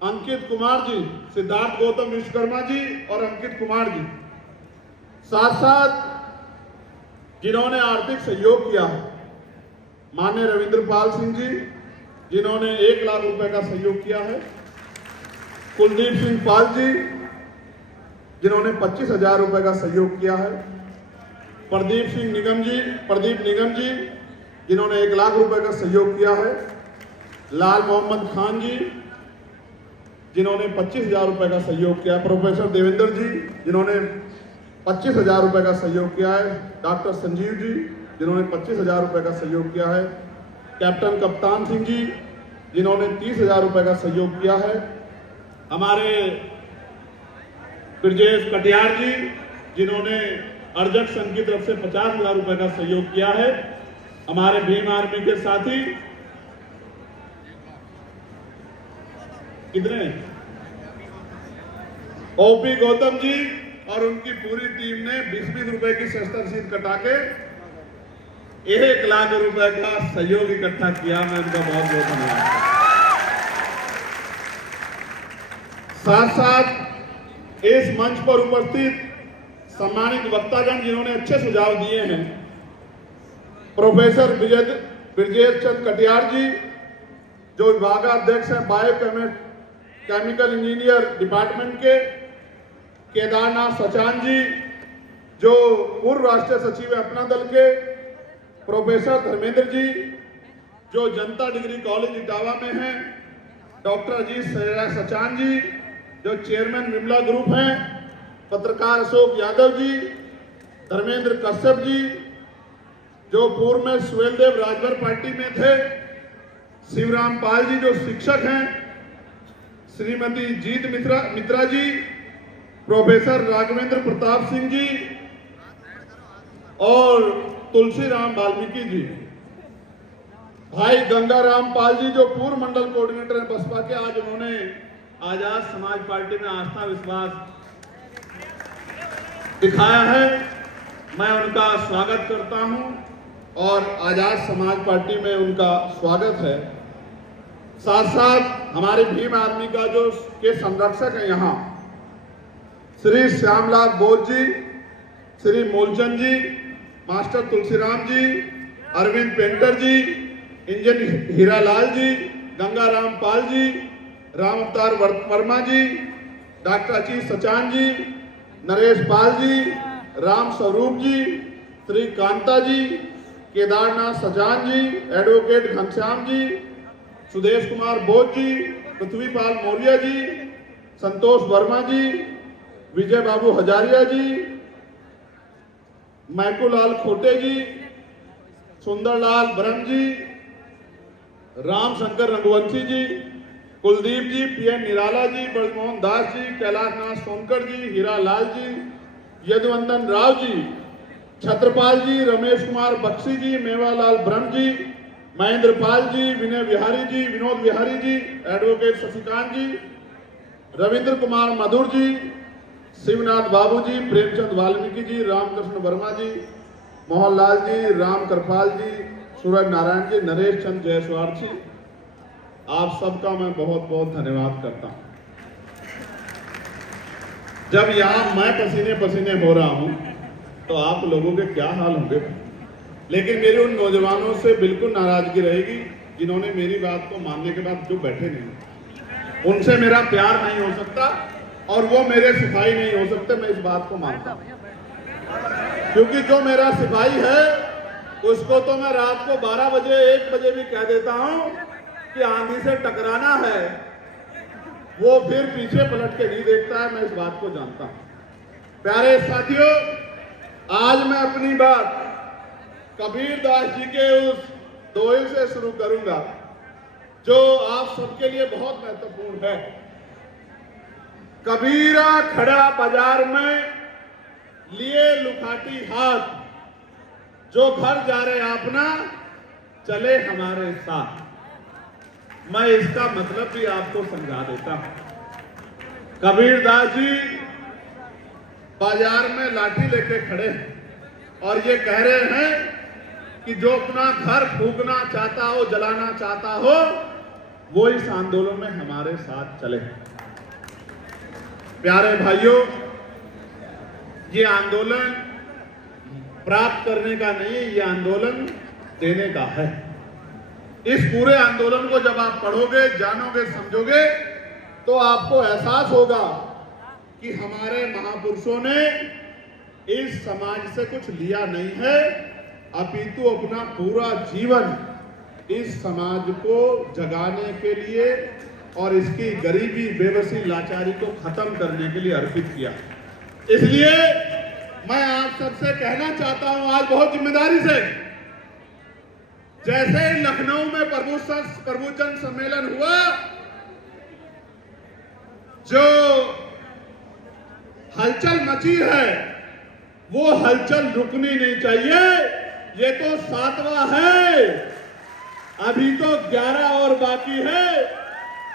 अंकित कुमार जी, सिद्धार्थ गौतम विश्वकर्मा जी और अंकित कुमार जी, साथ साथ जिन्होंने आर्थिक सहयोग किया है, माननीय रविंद्रपाल सिंह जी जिन्होंने 1 लाख रुपए का सहयोग किया है, कुलदीप सिंह पाल जी जिन्होंने 25,000 रुपए का सहयोग किया है, प्रदीप निगम जी जिन्होंने 1 लाख रुपए का सहयोग किया है, लाल मोहम्मद खान जी जिन्होंने 25,000 रुपए का सहयोग किया, प्रोफेसर देवेंद्र जी जिन्होंने 25,000 रुपए का सहयोग किया है, डॉक्टर संजीव जी जिन्होंने 25,000 रुपए का सहयोग किया है, कैप्टन कप्तान सिंह जी जिन्होंने 30,000 रुपए का सहयोग किया है, हमारे ब्रजेश कटियार जी जिन्होंने अर्जक संघ की तरफ से 50,000 रुपए का सहयोग किया है, हमारे भीम आर्मी के साथी कितने, ओपी गौतम जी और उनकी पूरी टीम ने 20-20 रुपए की शस्त्र रसीद कटा के 1 लाख रुपए का सहयोग इकट्ठा किया। मैं उनका बहुत बहुत धन्यवाद। साथ साथ इस मंच पर उपस्थित सम्मानित वक्तागण जिन्होंने अच्छे सुझाव दिए हैं, प्रोफेसर ब्रजेश चंद कटियार जी जो विभागाध्यक्ष हैं बायोकेमिकल इंजीनियर डिपार्टमेंट के, केदारनाथ सचान जी जो पूर्व राष्ट्रीय सचिव है अपना दल के, प्रोफेसर धर्मेंद्र जी जो जनता डिग्री कॉलेज इटावा में हैं, डॉक्टर अजीत सचान जी जो चेयरमैन विमला ग्रुप हैं, पत्रकार अशोक यादव जी, धर्मेंद्र कश्यप जी जो पूर्व में सुहेलदेव राजभर पार्टी में थे, शिवराम पाल जी जो शिक्षक हैं, श्रीमती जीत मित्रा जी, प्रोफेसर राघवेंद्र प्रताप सिंह जी और तुलसीराम वाल्मीकि जी, भाई गंगाराम पाल जी जो पूर्व मंडल कोऑर्डिनेटर हैं बसपा के, आज उन्होंने आजाद समाज पार्टी में आस्था विश्वास दिखाया है। मैं उनका स्वागत करता हूं और आजाद समाज पार्टी में उनका स्वागत है। साथ साथ हमारे भीम आर्मी का जो के संरक्षक हैं यहाँ, श्री श्यामलाल बोध जी, श्री मूलचंद जी, मास्टर तुलसीराम जी, अरविंद पेंटर जी, इंजन हीरालाल जी, गंगाराम पाल जी, राम अवतार वर्मा जी, डॉक्टर अजीत सचान जी, नरेश पाल जी, राम स्वरूप जी, श्री कांता जी, केदारनाथ सचान जी, एडवोकेट घनश्याम जी, सुदेश कुमार बोध जी, पृथ्वीपाल मौर्य जी, संतोष वर्मा जी, विजय बाबू हजारिया जी, मैकूलाल खोटे जी, सुंदरलाल ब्रह्म जी, राम शंकर रघुवंशी जी, कुलदीप जी, पीएन निराला जी, ब्रजमोहन दास जी, कैलाश नाथ सोनकर जी, हीरा लाल जी, यदुवंदन राव जी, छत्रपाल जी, रमेश कुमार बख्शी जी, मेवालाल ब्रह्म जी, महेंद्र पाल जी, विनय बिहारी जी, विनोद बिहारी जी, एडवोकेट शशिकांत जी, रविंद्र कुमार मधुर जी, शिवनाथ बाबू जी, प्रेमचंद वाल्मीकि जी, रामकृष्ण वर्मा जी, मोहनलाल जी, राम कृपाल जी, सूरज नारायण जी, नरेश चंद जायसवाल जी, आप सबका मैं बहुत बहुत धन्यवाद करता हूं। जब यहां मैं पसीने पसीने हो रहा हूं तो आप लोगों के क्या हाल होंगे, लेकिन मेरे उन नौजवानों से बिल्कुल नाराजगी रहेगी जिन्होंने मेरी बात को मानने के बाद जो बैठे नहीं। उनसे मेरा प्यार नहीं हो सकता और वो मेरे सिपाही नहीं हो सकते, मैं इस बात को मानता हूं। क्योंकि जो मेरा सिपाही है उसको तो मैं रात को 12 बजे 1 बजे भी कह देता हूं कि आंधी से टकराना है, वो फिर पीछे पलट के नहीं देखता है, मैं इस बात को जानता हूं। प्यारे साथियों, आज मैं अपनी बात कबीर दास जी के उस दोहे से शुरू करूंगा जो आप सबके लिए बहुत महत्वपूर्ण है। कबीरा खड़ा बाजार में लिए लुखाटी हाथ, जो घर जा रहे अपना चले हमारे साथ। मैं इसका मतलब भी आपको समझा देता हूं। कबीर दास जी बाजार में लाठी लेके खड़े हैं और ये कह रहे हैं कि जो अपना घर फूकना चाहता हो, जलाना चाहता हो, वो इस आंदोलन में हमारे साथ चले। प्यारे भाइयों, ये आंदोलन प्राप्त करने का नहीं है, ये आंदोलन देने का है। इस पूरे आंदोलन को जब आप पढ़ोगे, जानोगे, समझोगे तो आपको एहसास होगा कि हमारे महापुरुषों ने इस समाज से कुछ लिया नहीं है, अपितु अपना पूरा जीवन इस समाज को जगाने के लिए और इसकी गरीबी, बेबसी, लाचारी को खत्म करने के लिए अर्पित किया। इसलिए मैं आप सबसे कहना चाहता हूं आज बहुत जिम्मेदारी से, जैसे लखनऊ में प्रभुजन सम्मेलन हुआ, जो हलचल मची है वो हलचल रुकनी नहीं चाहिए। ये तो 7वां है, अभी तो 11 और बाकी है।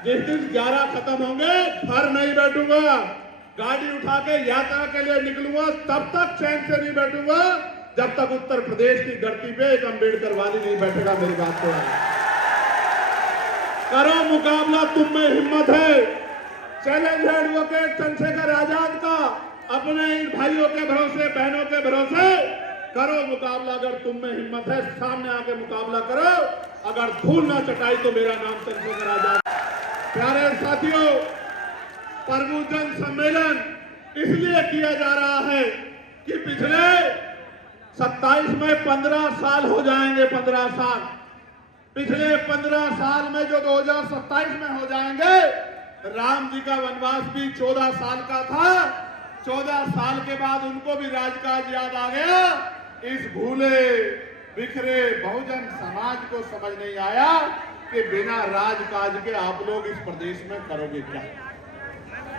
जिस दिन 11 खत्म होंगे फिर नहीं बैठूंगा, गाड़ी उठा के यात्रा के लिए निकलूंगा, तब तक चैन से नहीं बैठूंगा जब तक उत्तर प्रदेश की धरती पे एक अम्बेडकर वादी नहीं बैठेगा। मेरी बात को करो मुकाबला, तुम में हिम्मत है। चैलेंज है एडवोकेट चंद्रशेखर आजाद का, अपने इन भाइयों के भरोसे, बहनों के भरोसे करो मुकाबला। अगर तुम में हिम्मत है सामने आके मुकाबला करो। अगर धूल ना चटाई तो मेरा नाम चंद्रशेखर आजाद। प्यारे साथियों, प्रभुजन सम्मेलन इसलिए किया जा रहा है कि पिछले 27 में 15 साल हो जाएंगे। 15 साल, पिछले 15 साल में जो 2027 में हो जाएंगे, राम जी का वनवास भी 14 साल का था। 14 साल के बाद उनको भी राजकाज याद आ गया। इस भूले बिखरे बहुजन समाज को समझ नहीं आया कि बिना राजकाज के आप लोग इस प्रदेश में करोगे क्या।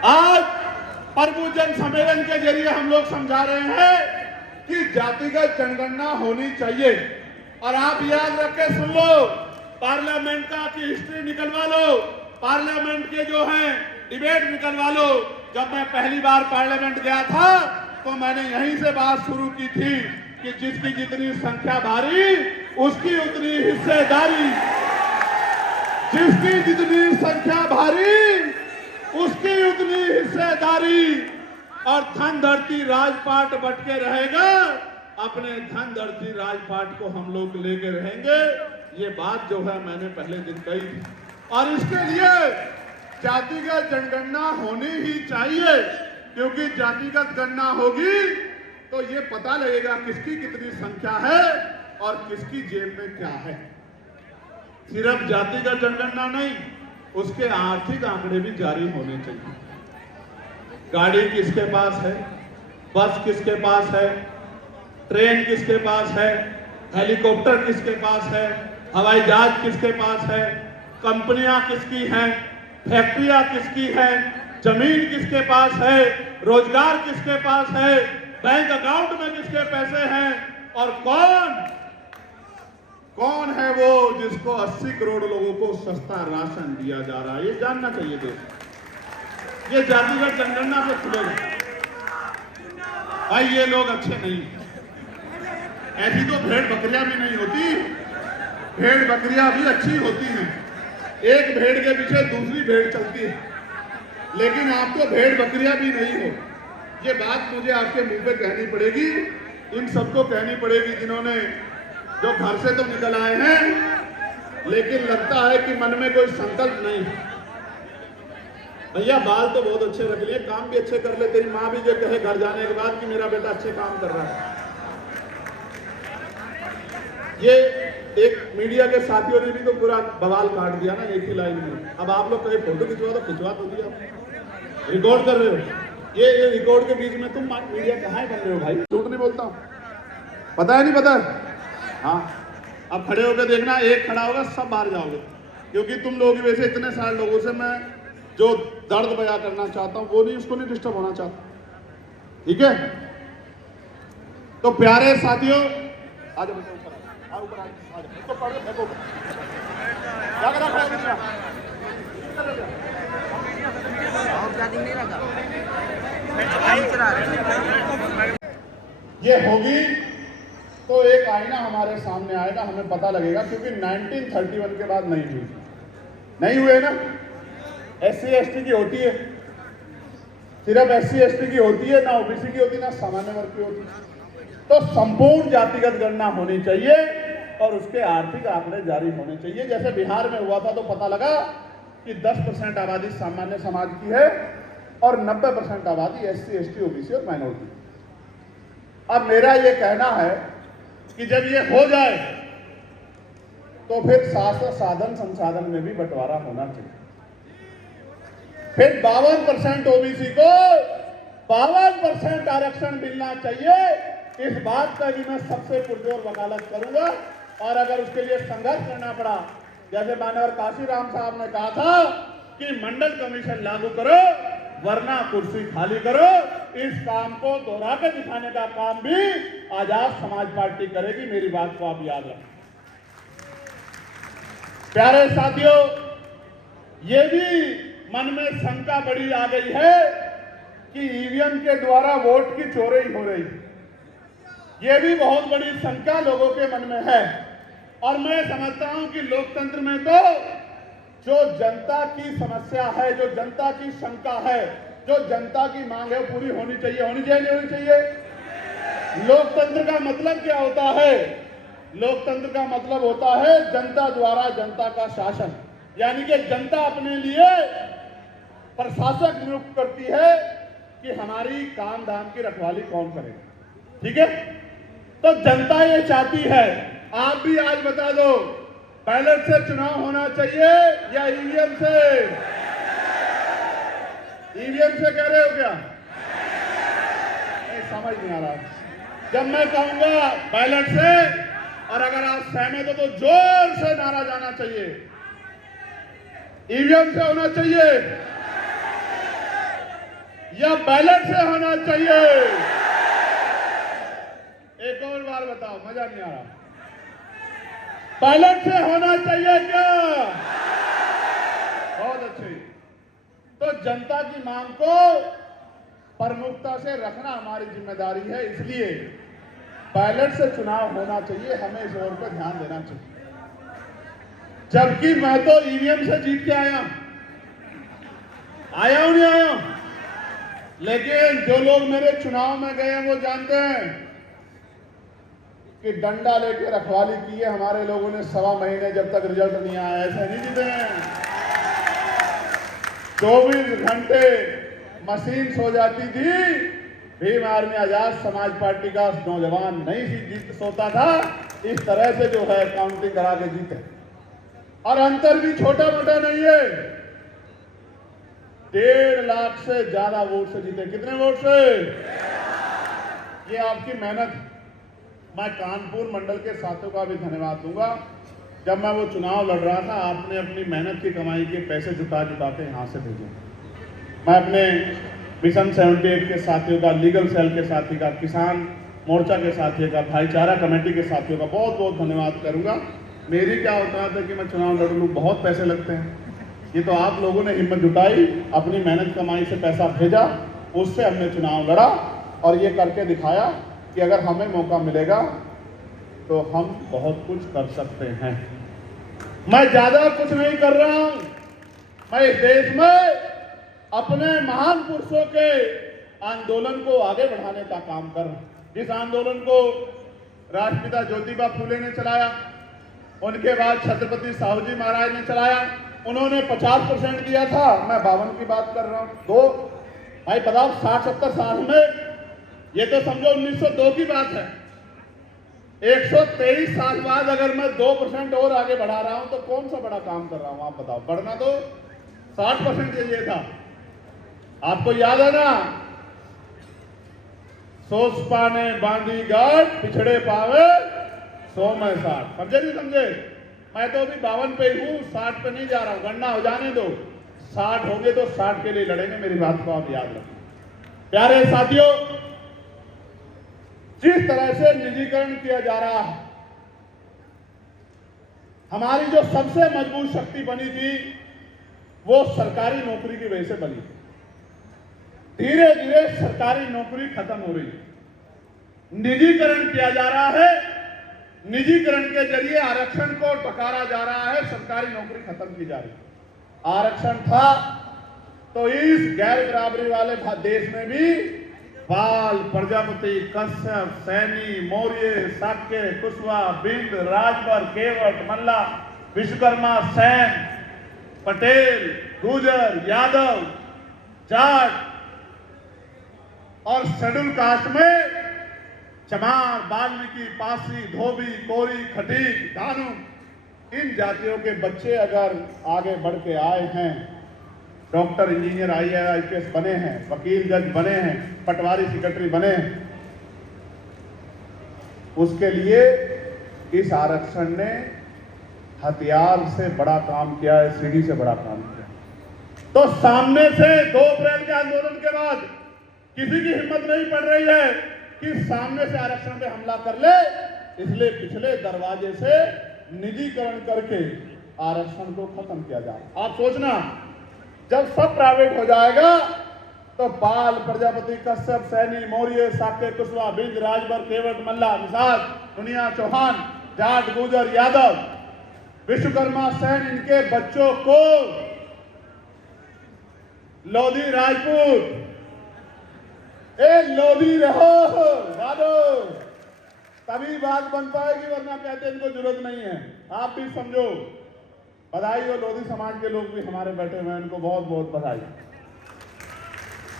आज प्रभुजन सम्मेलन के जरिए हम लोग समझा रहे हैं कि जातिगत जनगणना होनी चाहिए। और आप याद रख के सुन लो, पार्लियामेंट का की हिस्ट्री निकलवा लो, पार्लियामेंट के जो हैं डिबेट निकलवा लो। जब मैं पहली बार पार्लियामेंट गया था तो मैंने यहीं से बात शुरू की थी कि जिसकी जितनी संख्या भारी उसकी उतनी हिस्सेदारी, जिसकी जितनी संख्या भारी उसकी उतनी हिस्सेदारी। और धन धरती राजपाट बटके रहेगा, अपने धन धरती राजपाट को हम लोग लेके रहेंगे। ये बात जो है मैंने पहले दिन कही थी। और इसके लिए जातिगत जनगणना होनी ही चाहिए, क्योंकि जातिगत गणना होगी तो ये पता लगेगा किसकी कितनी संख्या है और किसकी जेब में क्या है। सिर्फ जातिगत जनगणना नहीं, उसके आर्थिक आंकड़े भी जारी होने चाहिए। गाड़ी किसके पास है, बस किसके पास है, ट्रेन किसके पास है, हेलीकॉप्टर किसके पास है, हवाई जहाज किसके पास है, कंपनियां किसकी हैं, फैक्ट्रियां किसकी हैं, जमीन किसके पास है, रोजगार किसके पास है, बैंक अकाउंट में किसके पैसे हैं, और कौन है वो जिसको 80 करोड़ लोगों को सस्ता राशन दिया जा रहा है, ये जानना चाहिए देश। ये जातिगत जनगणना से खुलेगा। भाई ये लोग अच्छे नहीं, ऐसी तो भेड़ बकरियां भी नहीं होती, भेड़ बकरियां भी अच्छी होती हैं, एक भेड़ के पीछे दूसरी भेड़ चलती है, लेकिन आप तो भेड़ बकरियां भी नहीं हो। ये बात मुझे आपके मुंह पे कहनी पड़ेगी, इन सबको कहनी पड़ेगी जिन्होंने, जो घर से तो निकल आए हैं लेकिन लगता है कि मन में कोई संकल्प नहीं। भैया बाल तो बहुत अच्छे रख लिए, काम भी अच्छे कर ले, तेरी माँ भी जो कहे घर जाने के बाद कि मेरा बेटा अच्छे काम कर रहा है। ये एक मीडिया के साथियों ने भी तो पूरा बवाल काट दिया ना एक ही लाइन में। अब आप लोग कहीं फोटो खिंचवा तो खिंचवा तो दिया, रिकॉर्ड कर रहे हो, ये रिकॉर्ड के बीच में तुम मीडिया कहाँ कर रहे हो भाई? झूठ नहीं बोलता हूँ, पता है नहीं पता? हाँ, अब खड़े होकर देखना, एक खड़ा होगा सब बाहर जाओगे, क्योंकि तुम लोग वैसे इतने सारे लोगों से मैं जो दर्द बयां करना चाहता हूं वो नहीं, उसको नहीं डिस्टर्ब होना चाहता, ठीक है? तो प्यारे साथियों, आ जाओ ऊपर, आ जाओ, तो पढ़ फेंको, क्या करा खड़ा होकर? ये होगी तो एक आईना हमारे सामने आएगा, हमें पता लगेगा, क्योंकि 1931 के बाद नहीं हुए ना। SC ST की होती है, सिर्फ SC ST की होती है, ना OBC की होती, ना सामान्य वर्ग की होती। तो संपूर्ण जातिगत गणना होनी चाहिए और उसके आर्थिक आंकड़े जारी होने चाहिए। जैसे बिहार में हुआ था तो पता लगा कि 10% आबादी सामान्य समाज की है और 90% आबादी SC ST OBC और माइनॉरिटी। अब मेरा ये कहना है कि जब ये हो जाए तो फिर शासन साधन संसाधन में भी बंटवारा होना चाहिए। फिर 52% OBC को 52% आरक्षण मिलना चाहिए। इस बात का भी मैं सबसे पुरजोर वकालत करूंगा, और अगर उसके लिए संघर्ष करना पड़ा, जैसे माननीय काशीराम साहब ने कहा था कि मंडल कमीशन लागू करो वरना कुर्सी खाली करो, इस काम को दोहरा के दिखाने का काम भी आजाद समाज पार्टी करेगी। मेरी बात को आप याद रखें। प्यारे साथियों, ये भी मन में शंका बड़ी आ गई है कि ईवीएम के द्वारा वोट की चोरी हो रही, ये भी बहुत बड़ी शंका लोगों के मन में है। और मैं समझता हूं कि लोकतंत्र में तो जो जनता की समस्या है, जो जनता की शंका है, जो जनता की मांग है, पूरी होनी चाहिए। होनी चाहिए नहीं होनी चाहिए? लोकतंत्र का मतलब क्या होता है? लोकतंत्र का मतलब होता है जनता द्वारा जनता का शासन, यानी कि जनता अपने लिए प्रशासक नियुक्त करती है कि हमारी काम धाम की रखवाली कौन करेगा, ठीक है? तो जनता ये चाहती है। आप भी आज बता दो, बैलेट से चुनाव होना चाहिए या ईवीएम से? ईवीएम से कह रहे हो क्या? नहीं, समझ नहीं आ रहा। जब मैं कहूंगा बैलेट से, और अगर आप सहमत हो तो जोर से नारा जाना चाहिए, ईवीएम से होना चाहिए या बैलेट से होना चाहिए? एक और बार बताओ, मजा नहीं आ रहा। बैलेट से होना चाहिए क्या? बहुत अच्छी। तो जनता की मांग को प्रमुखता से रखना हमारी जिम्मेदारी है, इसलिए बैलेट से चुनाव होना चाहिए। हमें इस ओर पर ध्यान देना चाहिए। जबकि मैं तो ईवीएम से जीत के आया हूं नहीं आया, लेकिन जो लोग मेरे चुनाव में गए हैं वो जानते हैं कि डंडा लेके रखवाली की है हमारे लोगों ने 1.25 महीने, जब तक रिजल्ट नहीं आया। ऐसे नहीं जीते हैं। 24 घंटे मशीन सो जाती थी, भीम आर्मी आजाद समाज पार्टी का नौजवान नहीं जीत सोता था। इस तरह से जो है काउंटिंग करा के जीते, और अंतर भी छोटा मोटा नहीं है। 1.5 लाख से ज्यादा वोट से जीते। कितने वोट से? ये आपकी मेहनत। मैं कानपुर मंडल के साथियों का भी धन्यवाद दूंगा। जब मैं वो चुनाव लड़ रहा था, आपने अपनी मेहनत की कमाई के पैसे जुटा के यहाँ से भेजे। मैं अपने मिशन 78 के साथियों का, लीगल सेल के साथी का, किसान मोर्चा के साथियों का, भाईचारा कमेटी के साथियों का बहुत बहुत धन्यवाद करूंगा। मेरी क्या औकात है कि मैं चुनाव लड़ लूँ, बहुत पैसे लगते हैं। ये तो आप लोगों ने हिम्मत जुटाई, अपनी मेहनत कमाई से पैसा भेजा, उससे हमने चुनाव लड़ा और ये करके दिखाया कि अगर हमें मौका मिलेगा तो हम बहुत कुछ कर सकते हैं। मैं ज्यादा कुछ नहीं कर रहा हूं। मैं इस देश में अपने महान पुरुषों के आंदोलन को आगे बढ़ाने का काम कर रहा हूं। जिस आंदोलन को राष्ट्रपिता ज्योतिबा फूले ने चलाया, उनके बाद छत्रपति साहू जी महाराज ने चलाया, उन्होंने 50% दिया था, मैं 52 की बात कर रहा हूं। दो भाई बताओ, 60-70 साल में, ये तो समझो 1902 की बात है। 123 साल बाद अगर मैं 2% और आगे बढ़ा रहा हूं तो कौन सा बड़ा काम कर रहा हूं? आप बताओ। बढ़ना तो 60% चाहिए था। आपको याद है ना, सोच पाने बांधी गांठ, पिछड़े पावे 100 में 60। समझे नहीं समझे? मैं तो अभी 52 पे हूं, 60 पे नहीं जा रहा हूं। गणना हो जाने दो, 60 होंगे तो 60 के लिए लड़ेंगे। मेरी बात को आप याद रखें। प्यारे साथियों, जिस तरह से निजीकरण किया जा रहा है, हमारी जो सबसे मजबूत शक्ति बनी थी वो सरकारी नौकरी की वजह से बनी। धीरे धीरे सरकारी नौकरी खत्म हो रही है, निजीकरण किया जा रहा है। निजीकरण के जरिए आरक्षण को टकारा जा रहा है, सरकारी नौकरी खत्म की जा रही है। आरक्षण था तो इस गैर बराबरी वाले देश में भी पाल, प्रजापति, कश्यप, सैनी, मौर्य, शाक्य, कुशवाहा, बिंद, राजभर, केवट, मल्ला, विश्वकर्मा, सैन, पटेल, गुर्जर, यादव, जाट और शेड्यूल कास्ट में चमार, वाल्मीकि, पासी, धोबी, कोरी, खटीक, धानु, इन जातियों के बच्चे अगर आगे बढ़ के आए हैं, डॉक्टर, इंजीनियर, IAS बने हैं, वकील, जज बने हैं, पटवारी, सेक्रेटरी बने हैं, उसके लिए इस आरक्षण ने हथियार से बड़ा काम किया है, सीढ़ी से बड़ा काम किया। तो सामने से 2 अप्रैल के आंदोलन के बाद किसी की हिम्मत नहीं पड़ रही है कि सामने से आरक्षण पे हमला कर ले, इसलिए पिछले दरवाजे से निजीकरण करके आरक्षण को खत्म किया जाए। आप सोचना, जब सब प्राइवेट हो जाएगा तो पाल, प्रजापति, कश्यप, सैनी, मौर्य, शाक्य, कुशवाहा, बिंद, राजभर, केवट, मल्ला, निषाद, दुनिया, चौहान, जाट, गुर्जर, यादव, विश्वकर्मा, सैन, इनके बच्चों को लोधी, राजपूत, लोधी रहो वादो, तभी बात बन पाएगी, वरना कहते इनको जरूरत नहीं है। आप भी समझो। बधाई हो, लोधी समाज के लोग भी हमारे बैठे हुए हैं, इनको बहुत बहुत बधाई।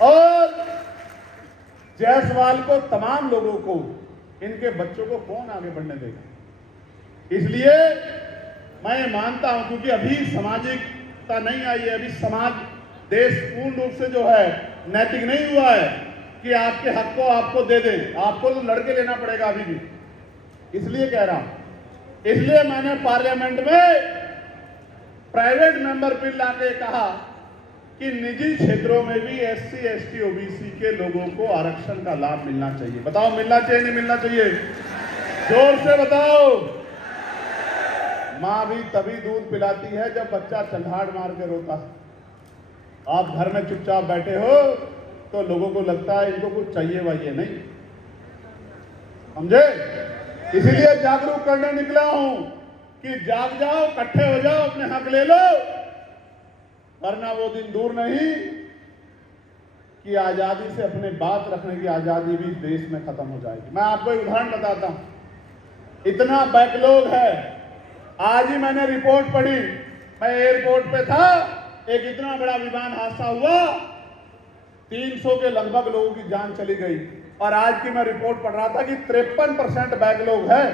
और जायसवाल को, तमाम लोगों को, इनके बच्चों को कौन आगे बढ़ने देगा? इसलिए मैं मानता हूं, क्योंकि अभी सामाजिकता नहीं आई है, अभी समाज, देश पूर्ण रूप से जो है नैतिक नहीं हुआ है कि आपके हक को आपको दे दे। आपको तो लड़के लेना पड़ेगा अभी भी। इसलिए कह रहा हूं, इसलिए मैंने पार्लियामेंट में प्राइवेट मेंबर बिल लाके कहा कि निजी क्षेत्रों में भी SC, ST, OBC के लोगों को आरक्षण का लाभ मिलना चाहिए। बताओ, मिलना चाहिए नहीं मिलना चाहिए? जोर से बताओ। मां भी तभी दूध पिलाती है जब बच्चा चंडाड़ मार के रोता है। आप घर में चुपचाप बैठे हो तो लोगों को लगता है इनको कुछ चाहिए वाइए नहीं, समझे? इसीलिए जागरूक करने निकला हूं कि जाग जाओ, इकट्ठे हो जाओ, अपने हक ले लो, वरना वो दिन दूर नहीं कि आजादी से अपने बात रखने की आजादी भी देश में खत्म हो जाएगी। मैं आपको एक उदाहरण बताता हूं। इतना बैकलॉग है, आज ही मैंने रिपोर्ट पढ़ी। मैं एयरपोर्ट पे था, एक इतना बड़ा विमान हादसा हुआ, 300 के लगभग लोगों की जान चली गई। और आज की मैं रिपोर्ट पढ़ रहा था कि 53% बैकलॉग है,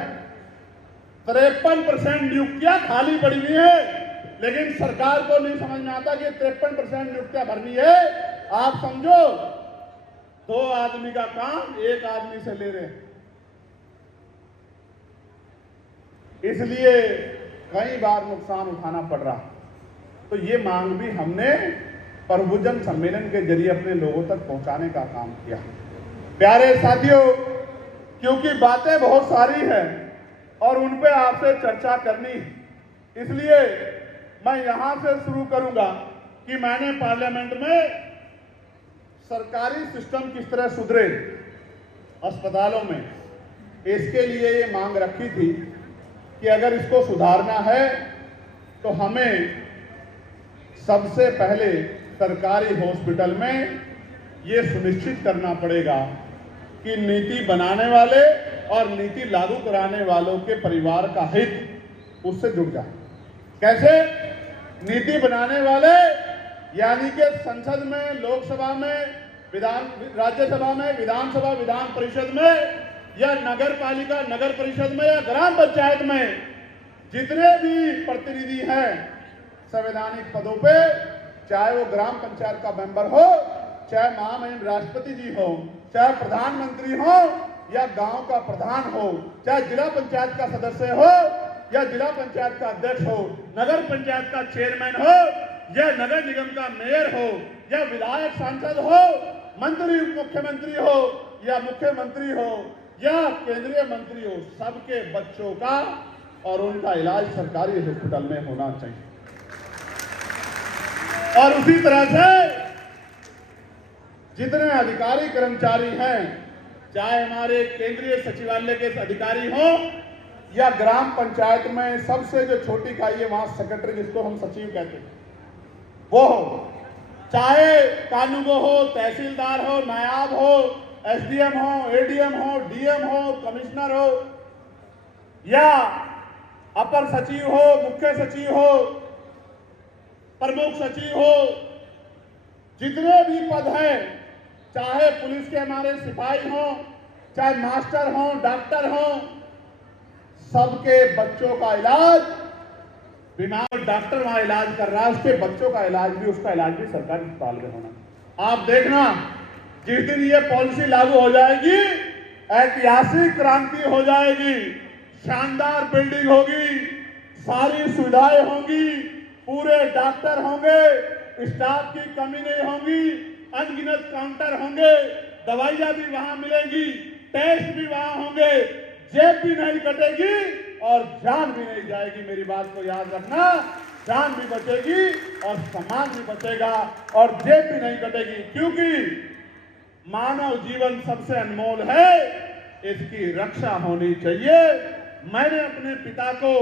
53% नियुक्तियां खाली पड़ी हुई है। लेकिन सरकार को नहीं समझ में आता कि 53% नियुक्तियां भरनी है। आप समझो 2 आदमी का काम 1 आदमी से ले रहे हैं, इसलिए कई बार नुकसान उठाना पड़ रहा। तो ये मांग भी हमने प्रभुजन सम्मेलन के जरिए अपने लोगों तक पहुंचाने का काम किया। प्यारे साथियों, क्योंकि बातें बहुत सारी हैं और उन पे आपसे चर्चा करनी है, इसलिए मैं यहां से शुरू करूंगा कि मैंने पार्लियामेंट में सरकारी सिस्टम किस तरह सुधरे अस्पतालों में, इसके लिए ये मांग रखी थी कि अगर इसको सुधारना है तो हमें सबसे पहले सरकारी हॉस्पिटल में ये सुनिश्चित करना पड़ेगा कि नीति बनाने वाले और नीति लागू कराने वालों के परिवार का हित उससे जुड़ जाए। कैसे? नीति बनाने वाले यानी कि संसद में, लोकसभा में, राज्यसभा में, विधानसभा, विधान परिषद में या नगर पालिका, नगर परिषद में या ग्राम पंचायत में जितने भी प्रतिनिधि हैं संवैधानिक पदों पे, चाहे वो ग्राम पंचायत का मेंबर हो, चाहे महामहिम राष्ट्रपति जी हो, चाहे प्रधानमंत्री हो या गांव का प्रधान हो, चाहे जिला पंचायत का सदस्य हो या जिला पंचायत का अध्यक्ष हो, नगर पंचायत का चेयरमैन हो या नगर निगम का मेयर हो या विधायक, सांसद हो, मंत्री, मुख्यमंत्री हो या मुख्यमंत्री हो या केंद्रीय मंत्री हो, सबके बच्चों का और उनका इलाज सरकारी हॉस्पिटल में होना चाहिए। और उसी तरह से जितने अधिकारी कर्मचारी हैं, चाहे हमारे केंद्रीय सचिवालय के अधिकारी हों या ग्राम पंचायत में सबसे जो छोटी इकाई है वहां सेक्रेटरी, जिसको हम सचिव कहते हैं, वो हो, चाहे कानूगो हो, तहसीलदार हो, नायाब हो, एसडीएम हो, एडीएम हो, डीएम हो, कमिश्नर हो या अपर सचिव हो, मुख्य सचिव हो, प्रमुख सचिव हो, जितने भी पद हैं, चाहे पुलिस के हमारे सिपाही हों, चाहे मास्टर हों, डॉक्टर हों, सबके बच्चों का इलाज बिना डॉक्टर वहां इलाज कर रहा है, उसके बच्चों का इलाज भी, उसका इलाज भी सरकारी अस्पताल में होना। आप देखना जिस दिन ये पॉलिसी लागू हो जाएगी, ऐतिहासिक क्रांति हो जाएगी, शानदार बिल्डिंग होगी, सारी सुविधाएं होंगी, पूरे डॉक्टर होंगे, स्टाफ की कमी नहीं होगी, अनगिनत काउंटर होंगे, दवाइयां भी वहां मिलेंगी, टेस्ट भी वहां होंगे, जेब भी नहीं कटेगी और जान भी नहीं जाएगी। मेरी बात को याद रखना, जान भी बचेगी और सामान भी बचेगा और जेब भी नहीं कटेगी, क्योंकि मानव जीवन सबसे अनमोल है, इसकी रक्षा होनी चाहिए। मैंने अपने पिता को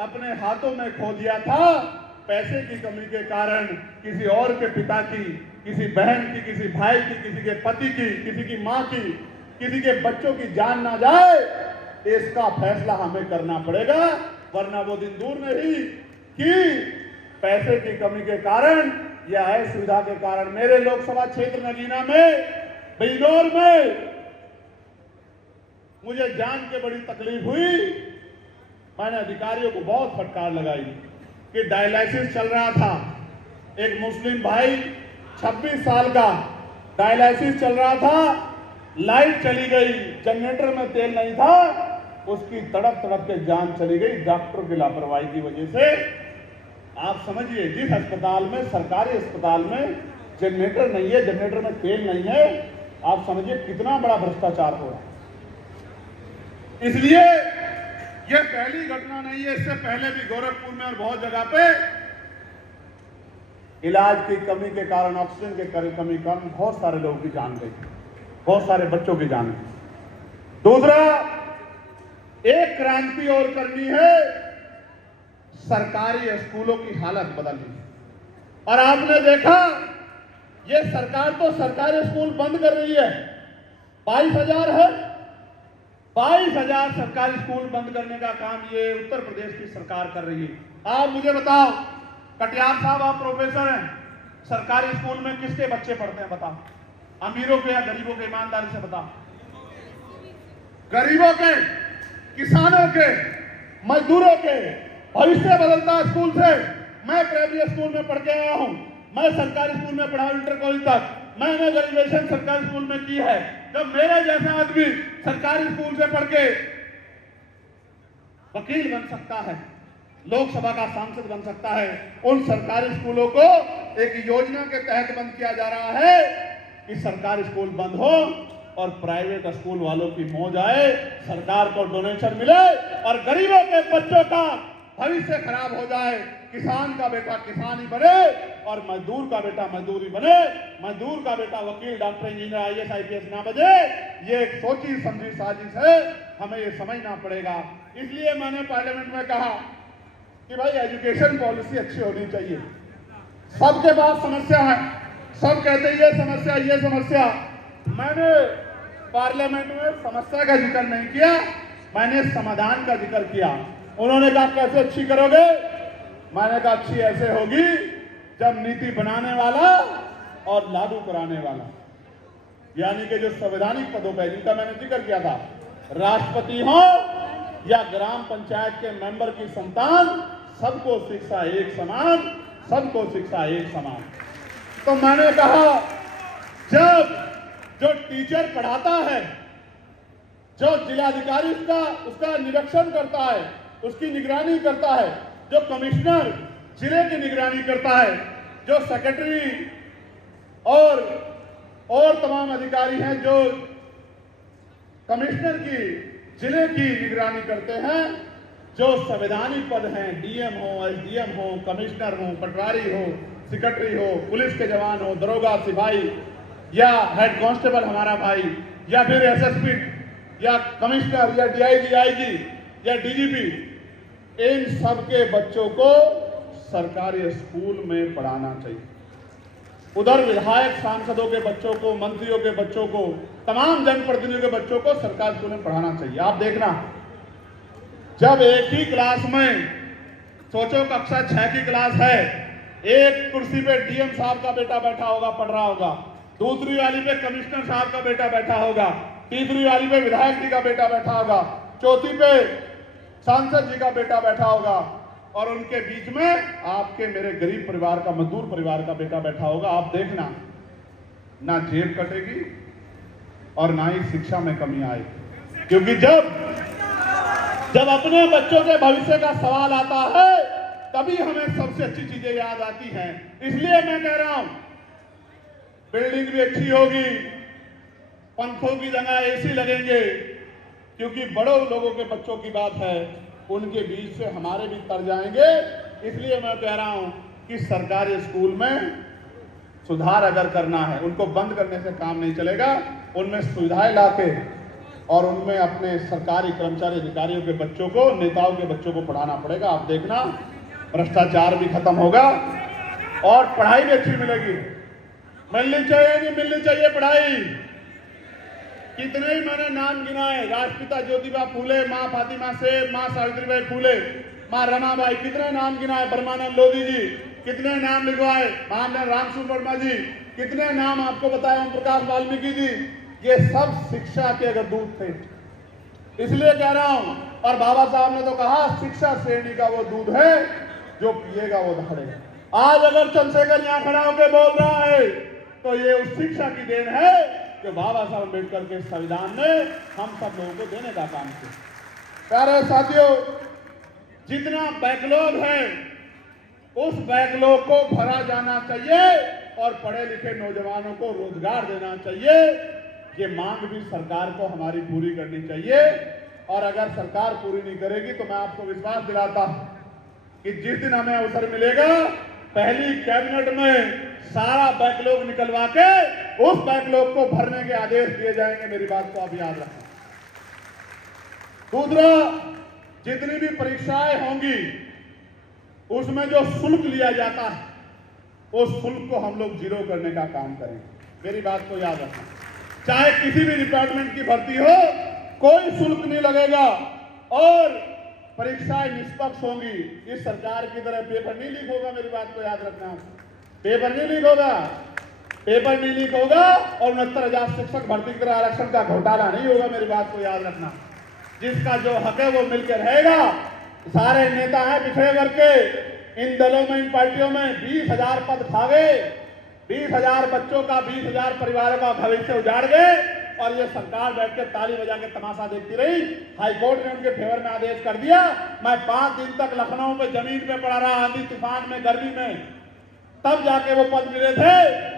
अपने हाथों में खो दिया था पैसे की कमी के कारण, किसी और के पिता की, किसी बहन की, किसी भाई की, किसी के पति की, किसी की मां की, किसी के बच्चों की जान ना जाए, इसका फैसला हमें करना पड़ेगा, वरना वो दिन दूर नहीं कि पैसे की कमी के कारण या असुविधा के कारण मेरे लोकसभा क्षेत्र नगीना में, बिजनौर में मुझे जान के बड़ी तकलीफ हुई। मैंने अधिकारियों को बहुत फटकार लगाई कि डायलिसिस चल रहा था, एक मुस्लिम भाई 26 साल का डायलिसिस चल रहा था, लाइट चली गई, जनरेटर में तेल नहीं था, उसकी तड़प तड़प के जान चली गई डॉक्टर की लापरवाही की वजह से। आप समझिए, जिस अस्पताल में, सरकारी अस्पताल में जनरेटर नहीं है, जनरेटर में तेल नहीं है, आप समझिए कितना बड़ा भ्रष्टाचार हो रहा है। इसलिए यह पहली घटना नहीं है, इससे पहले भी गोरखपुर में और बहुत जगह पे इलाज की कमी के कारण, ऑक्सीजन के कमी कारण बहुत सारे लोगों की जान गई, बहुत सारे बच्चों की जान गई। दूसरा, एक क्रांति और करनी है, सरकारी स्कूलों की हालत बदलनी है। और आपने देखा, ये सरकार तो सरकारी स्कूल बंद कर रही है, 22,000 है, 22,000 सरकारी स्कूल बंद करने का काम ये उत्तर प्रदेश की सरकार कर रही है। आप मुझे बताओ, कटियार साहब आप प्रोफेसर हैं, सरकारी स्कूल में किसके बच्चे पढ़ते हैं बताओ? अमीरों के या गरीबों के? ईमानदारी से बताओ। गरीबों के, किसानों के, मजदूरों के। भविष्य बदलता है स्कूल से, मैं प्राइमरी स्कूल में पढ़ के आया हूं, मैं सरकारी स्कूल में पढ़ा इंटर कॉलेज तक, मैंने ग्रेजुएशन सरकारी स्कूल में की है। जब मेरे जैसा आदमी सरकारी स्कूल से पढ़ के वकील बन सकता है, लोकसभा का सांसद बन सकता है, उन सरकारी स्कूलों को एक योजना के तहत बंद किया जा रहा है कि सरकारी स्कूल बंद हो और प्राइवेट स्कूल वालों की मौज आए, सरकार को डोनेशन मिले और गरीबों के बच्चों का भविष्य खराब हो जाए। किसान का बेटा किसान ही बने और मजदूर का बेटा मजदूर ही बने, मजदूर का बेटा वकील, डॉक्टर, इंजीनियर, आईएएस, आईपीएस ना बने। ये एक सोची समझी साजिश है, हमें ये समझना पड़ेगा। इसलिए मैंने पार्लियामेंट में कहा कि भाई एजुकेशन पॉलिसी अच्छी होनी चाहिए। सबके पास समस्या है, सब कहते हैं ये समस्या। मैंने पार्लियामेंट में समस्या का जिक्र नहीं किया, मैंने समाधान का जिक्र किया। उन्होंने कहा कैसे अच्छी करोगे? मैंने कहा अच्छी ऐसे होगी जब नीति बनाने वाला और लागू कराने वाला, यानी कि जो संवैधानिक पदों पर जिनका मैंने जिक्र किया था, राष्ट्रपति हो या ग्राम पंचायत के मेंबर की संतान, सबको शिक्षा एक समान, सबको शिक्षा एक समान। तो मैंने कहा जब जो टीचर पढ़ाता है, जो जिलाधिकारी उसका निरीक्षण करता है, उसकी निगरानी करता है, जो कमिश्नर जिले की निगरानी करता है, जो सेक्रेटरी और तमाम अधिकारी हैं जो कमिश्नर की जिले की निगरानी करते हैं, जो संवैधानिक पद हैं, डीएम हो, एसडीएम हो, कमिश्नर हो, पटवारी हो, सेक्रेटरी हो, पुलिस के जवान हो, दरोगा, सिपाही या हेड कांस्टेबल हमारा भाई, या फिर एसएसपी या कमिश्नर या डीआईजी, आईजी या डीजीपी, इन सब के बच्चों को सरकारी स्कूल में पढ़ाना चाहिए। उधर विधायक सांसदों के बच्चों को, मंत्रियों के बच्चों को, तमाम जनप्रतिनिधियों के बच्चों को सरकारी स्कूल में पढ़ाना चाहिए। आप देखना, जब एक ही क्लास में, सोचो कक्षा 6 की क्लास है, एक कुर्सी पे डीएम साहब का बेटा बैठा होगा, पढ़ रहा होगा, दूसरी वाली पे कमिश्नर साहब का बेटा बैठा होगा, तीसरी वाली पे विधायक जी का बेटा बैठा होगा, चौथी पे सांसद जी का बेटा बैठा होगा, और उनके बीच में आपके मेरे गरीब परिवार का, मजदूर परिवार का बेटा बैठा होगा। आप देखना, ना जेब कटेगी और ना ही शिक्षा में कमी आएगी। क्योंकि जब अपने बच्चों के भविष्य का सवाल आता है, तभी हमें सबसे अच्छी चीजें याद आती हैं। इसलिए मैं कह रहा हूं, बिल्डिंग भी अच्छी होगी, पंखों की जगह एसी लगेंगे, क्योंकि बड़ों लोगों के बच्चों की बात है, उनके बीच से हमारे भी तर जाएंगे। इसलिए मैं कह रहा हूं कि सरकारी स्कूल में सुधार अगर करना है, उनको बंद करने से काम नहीं चलेगा, उनमें सुविधाएं लाके और उनमें अपने सरकारी कर्मचारी अधिकारियों के बच्चों को, नेताओं के बच्चों को पढ़ाना पड़ेगा। आप देखना, भ्रष्टाचार भी खत्म होगा और पढ़ाई भी अच्छी मिलेगी। मिलनी चाहिए, नहीं मिलनी चाहिए पढ़ाई। कितने ही मैंने नाम गिनाए, राष्ट्रपिता ज्योतिबा फूले, माँ फातिमा सेठ, माँ सावित्रीबाई फूले, माँ रमाबाई, कितने नाम गिनाए, ब्रह्मानंद लोधी जी, कितने नाम लिखवाए, महामना रामसूर वर्मा जी, कितने नाम आपको बताया, ओम प्रकाश वाल्मीकि जी। ये सब शिक्षा के अगर दूध थे। इसलिए कह रहा हूं, और बाबा साहब ने तो कहा, शिक्षा श्रेणी का वो दूध है जो पिएगा वो दहाड़ेगा। आज अगर चंद्रशेखर यहां खड़ा होकर बोल रहा है तो ये उस शिक्षा की देन है जो बाबा साहब अम्बेडकर के संविधान ने हम सब लोगों को देने का काम किया। प्यारे साथियों, जितना बैकलॉग है उस बैकलॉग को भरा जाना चाहिए और पढ़े लिखे नौजवानों को रोजगार देना चाहिए। ये मांग भी सरकार को हमारी पूरी करनी चाहिए, और अगर सरकार पूरी नहीं करेगी तो मैं आपको विश्वास दिलाता हूं कि जिस दिन हमें अवसर मिलेगा, पहली कैबिनेट में सारा बैकलॉग निकलवा के उस बैकलॉग को भरने के आदेश दिए जाएंगे। मेरी बात को आप याद रखें। दूसरा, जितनी भी परीक्षाएं होंगी उसमें जो शुल्क लिया जाता है, उस शुल्क को हम लोग जीरो करने का काम करेंगे। मेरी बात को याद रखना। चाहे किसी भी डिपार्टमेंट की भर्ती हो, कोई शुल्क नहीं लगेगा और परीक्षाएं निष्पक्ष होंगी। इस सरकार की तरह पेपर नहीं लीक होगा। मेरी बात को याद रखना, पेपर नहीं लीक होगा, पेपर नहीं लीक होगा और 69,000 शिक्षक भर्ती की तरह आरक्षण का घोटाला नहीं होगा। मेरी बात को याद रखना। जिसका जो हक है वो मिलकर रहेगा। सारे नेता हैं पिछड़े वर्ग के, इन दलों में, इन पार्टियों में 20,000 पद खा गए, 20,000 बच्चों का, 20,000 परिवारों का भविष्य उजाड़ गए और ये सरकार बैठ के ताली बजा के तमाशा देखती रही। हाईकोर्ट ने उनके फेवर में आदेश कर दिया। मैं 5 दिन तक लखनऊ में जमीन पे पड़ा रहा, आंधी तूफान में, गर्मी में, तब जाके वो पद मिले थे।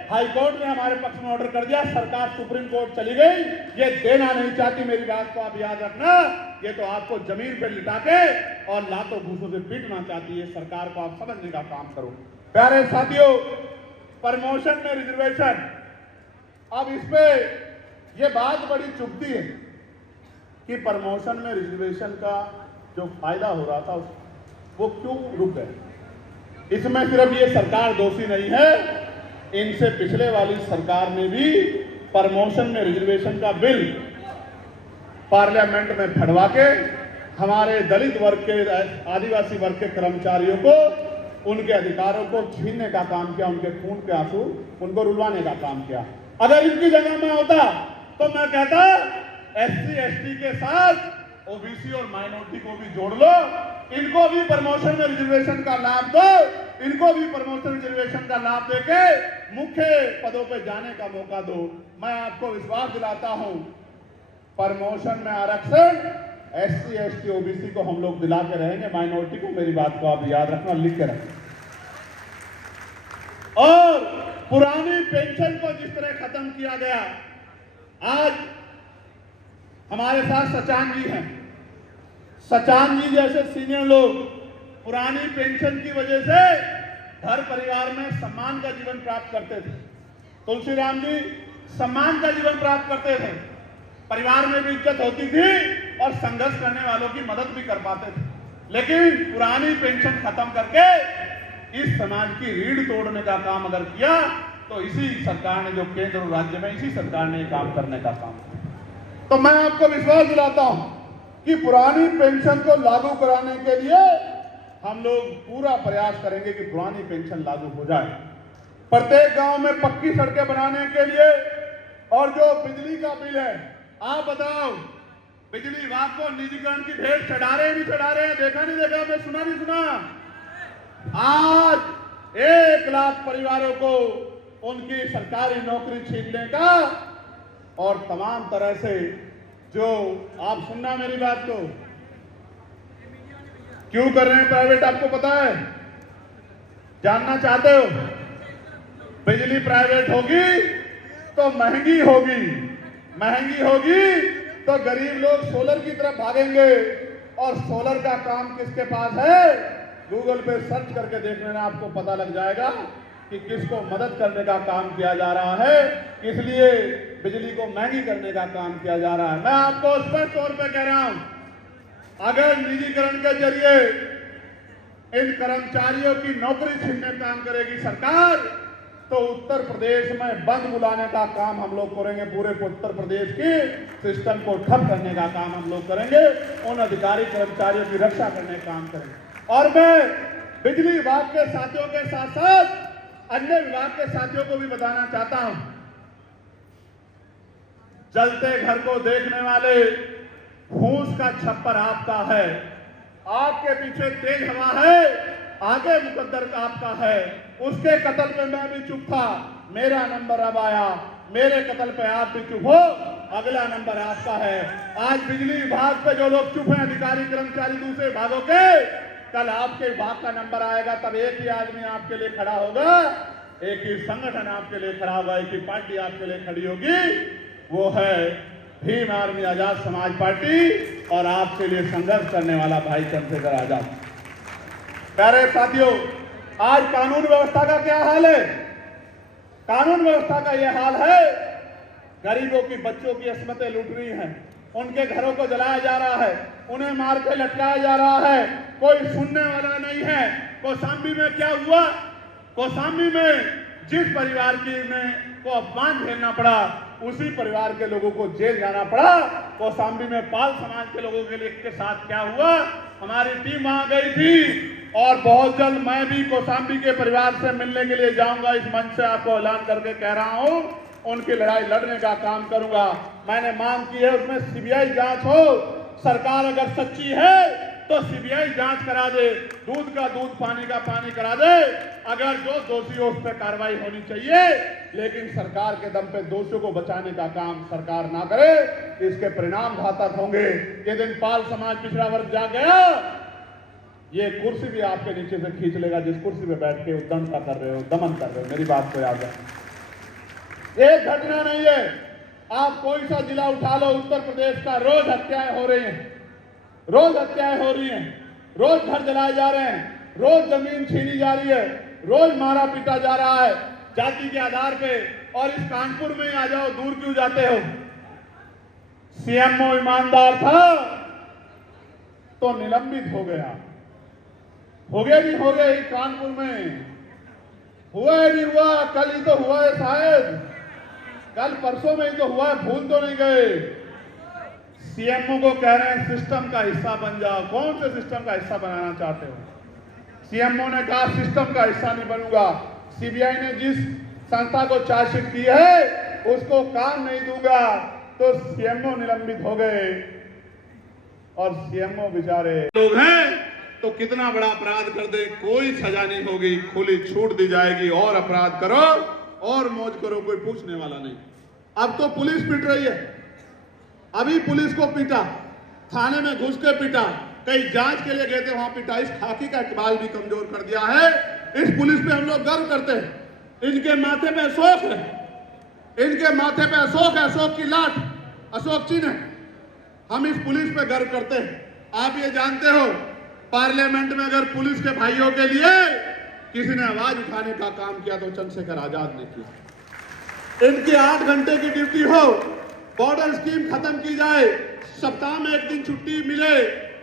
हाईकोर्ट ने हमारे पक्ष में ऑर्डर कर दिया, सरकार सुप्रीम कोर्ट चली गई। ये देना नहीं चाहती, मेरी बात को आप याद रखना। ये तो आपको जमीन पे लिटा के और लातों घूसों से पीटना चाहती है। सरकार को आप समझने का काम करो। प्यारे साथियों, प्रमोशन में रिजर्वेशन, अब इस पे ये बात बड़ी चुभती है कि प्रमोशन में रिजर्वेशन का जो फायदा हो रहा था वो क्यों रुक गए। इसमें सिर्फ ये सरकार दोषी नहीं है, इनसे पिछले वाली सरकार ने भी प्रमोशन में रिजर्वेशन का बिल पार्लियामेंट में फड़वा के हमारे दलित वर्ग के, आदिवासी वर्ग के कर्मचारियों को उनके अधिकारों को छीनने का काम किया, उनके खून के आंसू उनको रुलवाने का काम किया। अगर इनकी जगह में होता तो मैं कहता SC ST के साथ ओबीसी और माइनॉरिटी को भी जोड़ लो, इनको भी प्रमोशन में रिजर्वेशन का लाभ दो, इनको भी प्रमोशन रिजर्वेशन का लाभ देके मुख्य पदों पे जाने का मौका दो। मैं आपको विश्वास दिलाता हूं, प्रमोशन में आरक्षण SC ST OBC को हम लोग दिला के रहेंगे, माइनॉरिटी को, मेरी बात को आप याद रखना, लिख के रखना। और पुरानी पेंशन को जिस तरह खत्म किया गया, आज हमारे साथ सचान जी हैं। सचान जी जैसे सीनियर लोग पुरानी पेंशन की वजह से घर परिवार में सम्मान का जीवन प्राप्त करते थे। तुलसीराम जी सम्मान का जीवन प्राप्त करते थे, परिवार में भी इज्जत होती थी और संघर्ष करने वालों की मदद भी कर पाते थे। लेकिन पुरानी पेंशन खत्म करके इस समाज की रीढ़ तोड़ने का काम अगर किया तो इसी सरकार ने, जो केंद्र और राज्य में, इसी सरकार ने काम करने का काम किया। तो मैं आपको विश्वास दिलाता हूं कि पुरानी पेंशन को लागू कराने के लिए हम लोग पूरा प्रयास करेंगे कि पुरानी पेंशन लागू हो जाए। प्रत्येक गांव में पक्की सड़कें बनाने के लिए, और जो बिजली का बिल है, आप बताओ, बिजली विभाग को निजीकरण की भेंट चढ़ा रहे हैं, नहीं चढ़ा रहे हैं? देखा नहीं देखा, मैं सुना नहीं सुना? आज 1 लाख परिवारों को उनकी सरकारी नौकरी छीनने का, और तमाम तरह से जो, आप सुनना मेरी बात को, क्यों कर रहे हैं प्राइवेट, आपको पता है? जानना चाहते हो? बिजली प्राइवेट होगी तो महंगी होगी, महंगी होगी तो गरीब लोग सोलर की तरफ भागेंगे। और सोलर का काम किसके पास है? गूगल पे सर्च करके देख लेना, आपको पता लग जाएगा कि किसको मदद करने का काम किया जा रहा है, इसलिए बिजली को महंगी करने का काम किया जा रहा है। मैं आपको स्पष्ट तौर पे कह रहा हूं, अगर निजीकरण के जरिए इन कर्मचारियों की नौकरी छीनने का काम करेगी सरकार, तो उत्तर प्रदेश में बंद बुलाने का काम हम लोग करेंगे। पूरे उत्तर प्रदेश की सिस्टम को ठप करने का काम हम लोग करेंगे, उन अधिकारी कर्मचारियों की रक्षा करने का काम करेंगे। और मैं बिजली विभाग के साथियों के साथ साथ अन्य विभाग के साथियों को भी बताना चाहता हूं, जलते घर को देखने वाले फूस का छप्पर आपका है, आपके पीछे तेज हवा है, आगे मुकद्दर आपका है। उसके कत्ल पे मैं भी चुप था, मेरा नंबर अब आया, मेरे कत्ल पे आप भी चुप हो, अगला नंबर आपका है। आज बिजली विभाग पे जो लोग चुप हैं, अधिकारी कर्मचारी दूसरे विभागों के, कल आपके विभाग का नंबर आएगा, तब एक ही आदमी आपके लिए खड़ा होगा, एक ही संगठन आपके लिए खड़ा होगा, एक ही पार्टी आपके लिए खड़ी होगी, वो है भीम आर्मी आजाद समाज पार्टी और आपके लिए संघर्ष करने वाला भाई चंद्रशेखर आजाद। प्यारे साथियों, आज कानून व्यवस्था का क्या हाल है? कानून व्यवस्था का यह हाल है, गरीबों की, बच्चों की अस्मतें लूट रही हैं, उनके घरों को जलाया जा रहा है, उन्हें मार के लटकाया जा रहा है, कोई सुनने वाला नहीं है। कौशाम्बी में क्या हुआ? कौशाम्बी में जिस परिवार को अपमान झेलना पड़ा, उसी परिवार के लोगों को जेल जाना पड़ा। कौशाम्बी में पाल समाज के लोगों के साथ क्या हुआ? हमारी टीम वहां गई थी और बहुत जल्द मैं भी कौशाम्बी के परिवार से मिलने के लिए जाऊंगा। इस मंच से आपको ऐलान करके कह रहा हूं, उनकी लड़ाई लड़ने का काम करूंगा। मैंने मांग की है उसमें सीबीआई जांच हो। सरकार अगर सच्ची है तो सीबीआई जांच करा दे, दूध का दूध पानी का पानी करा दे, अगर जो दोषी हो उस पर कार्रवाई होनी चाहिए। लेकिन सरकार के दम पे दोषियों को बचाने का काम सरकार ना करे, इसके परिणाम घातक होंगे। ये दिन पाल समाज पिछड़ा वर्ग जाग गया, ये कुर्सी भी आपके नीचे से खींच लेगा, जिस कुर्सी पे बैठ के दंड का कर रहे हो, दमन कर रहे हो। मेरी बात को याद रखें, एक घटना नहीं है, आप कोई सा जिला उठा लो उत्तर प्रदेश का, रोज हत्याएं हो रही हैं, रोज हत्याएं हो रही हैं, रोज घर जलाए जा रहे हैं, रोज जमीन छीनी जा रही है, रोज मारा पीटा जा रहा है जाति के आधार पे। और इस कानपुर में आ जाओ, दूर क्यों जाते हो? सीएमओ ईमानदार था तो निलंबित हो गया, हो गए नहीं हो गए, कानपुर में हुआ है नहीं हुआ, कल ही तो हुआ है शायद, कल परसों में ही तो हुआ है, भूल तो नहीं गए। सीएमओ को कह रहे हैं सिस्टम का हिस्सा बन जाओ। कौन से सिस्टम का हिस्सा बनाना चाहते हो? सीएमओ ने कहा सिस्टम का हिस्सा नहीं बनूंगा। सीबीआई ने जिस संस्था को चार्जशीट की है उसको काम नहीं दूंगा, तो सीएमओ निलंबित हो गए। और सीएमओ बेचारे लोग हैं तो कितना बड़ा अपराध कर दे कोई सजा नहीं होगी, खुली छूट दी जाएगी, और अपराध करो और मौज करो, कोई पूछने वाला नहीं। अब तो पुलिस पीट रही है, अभी पुलिस को पीटा, थाने में घुस के पीटा, कई जांच के लिए गए थे वहां पिटा। इस खाकी का इकबाल भी कमजोर कर दिया है। इस पुलिस पे हम लोग गर्व करते हैं, इनके माथे पे अशोक है, इनके माथे पे अशोक है, अशोक की लाट, अशोक चिन्ह है। हम इस पुलिस पे गर्व करते हैं। आप ये जानते हो पार्लियामेंट में अगर पुलिस के भाइयों के लिए किसी ने आवाज उठाने का काम किया तो चंद्रशेखर आजाद ने किया। इनकी 8 घंटे की ड्यूटी हो, बॉर्डर स्कीम खत्म की जाए, सप्ताह में 1 दिन छुट्टी मिले,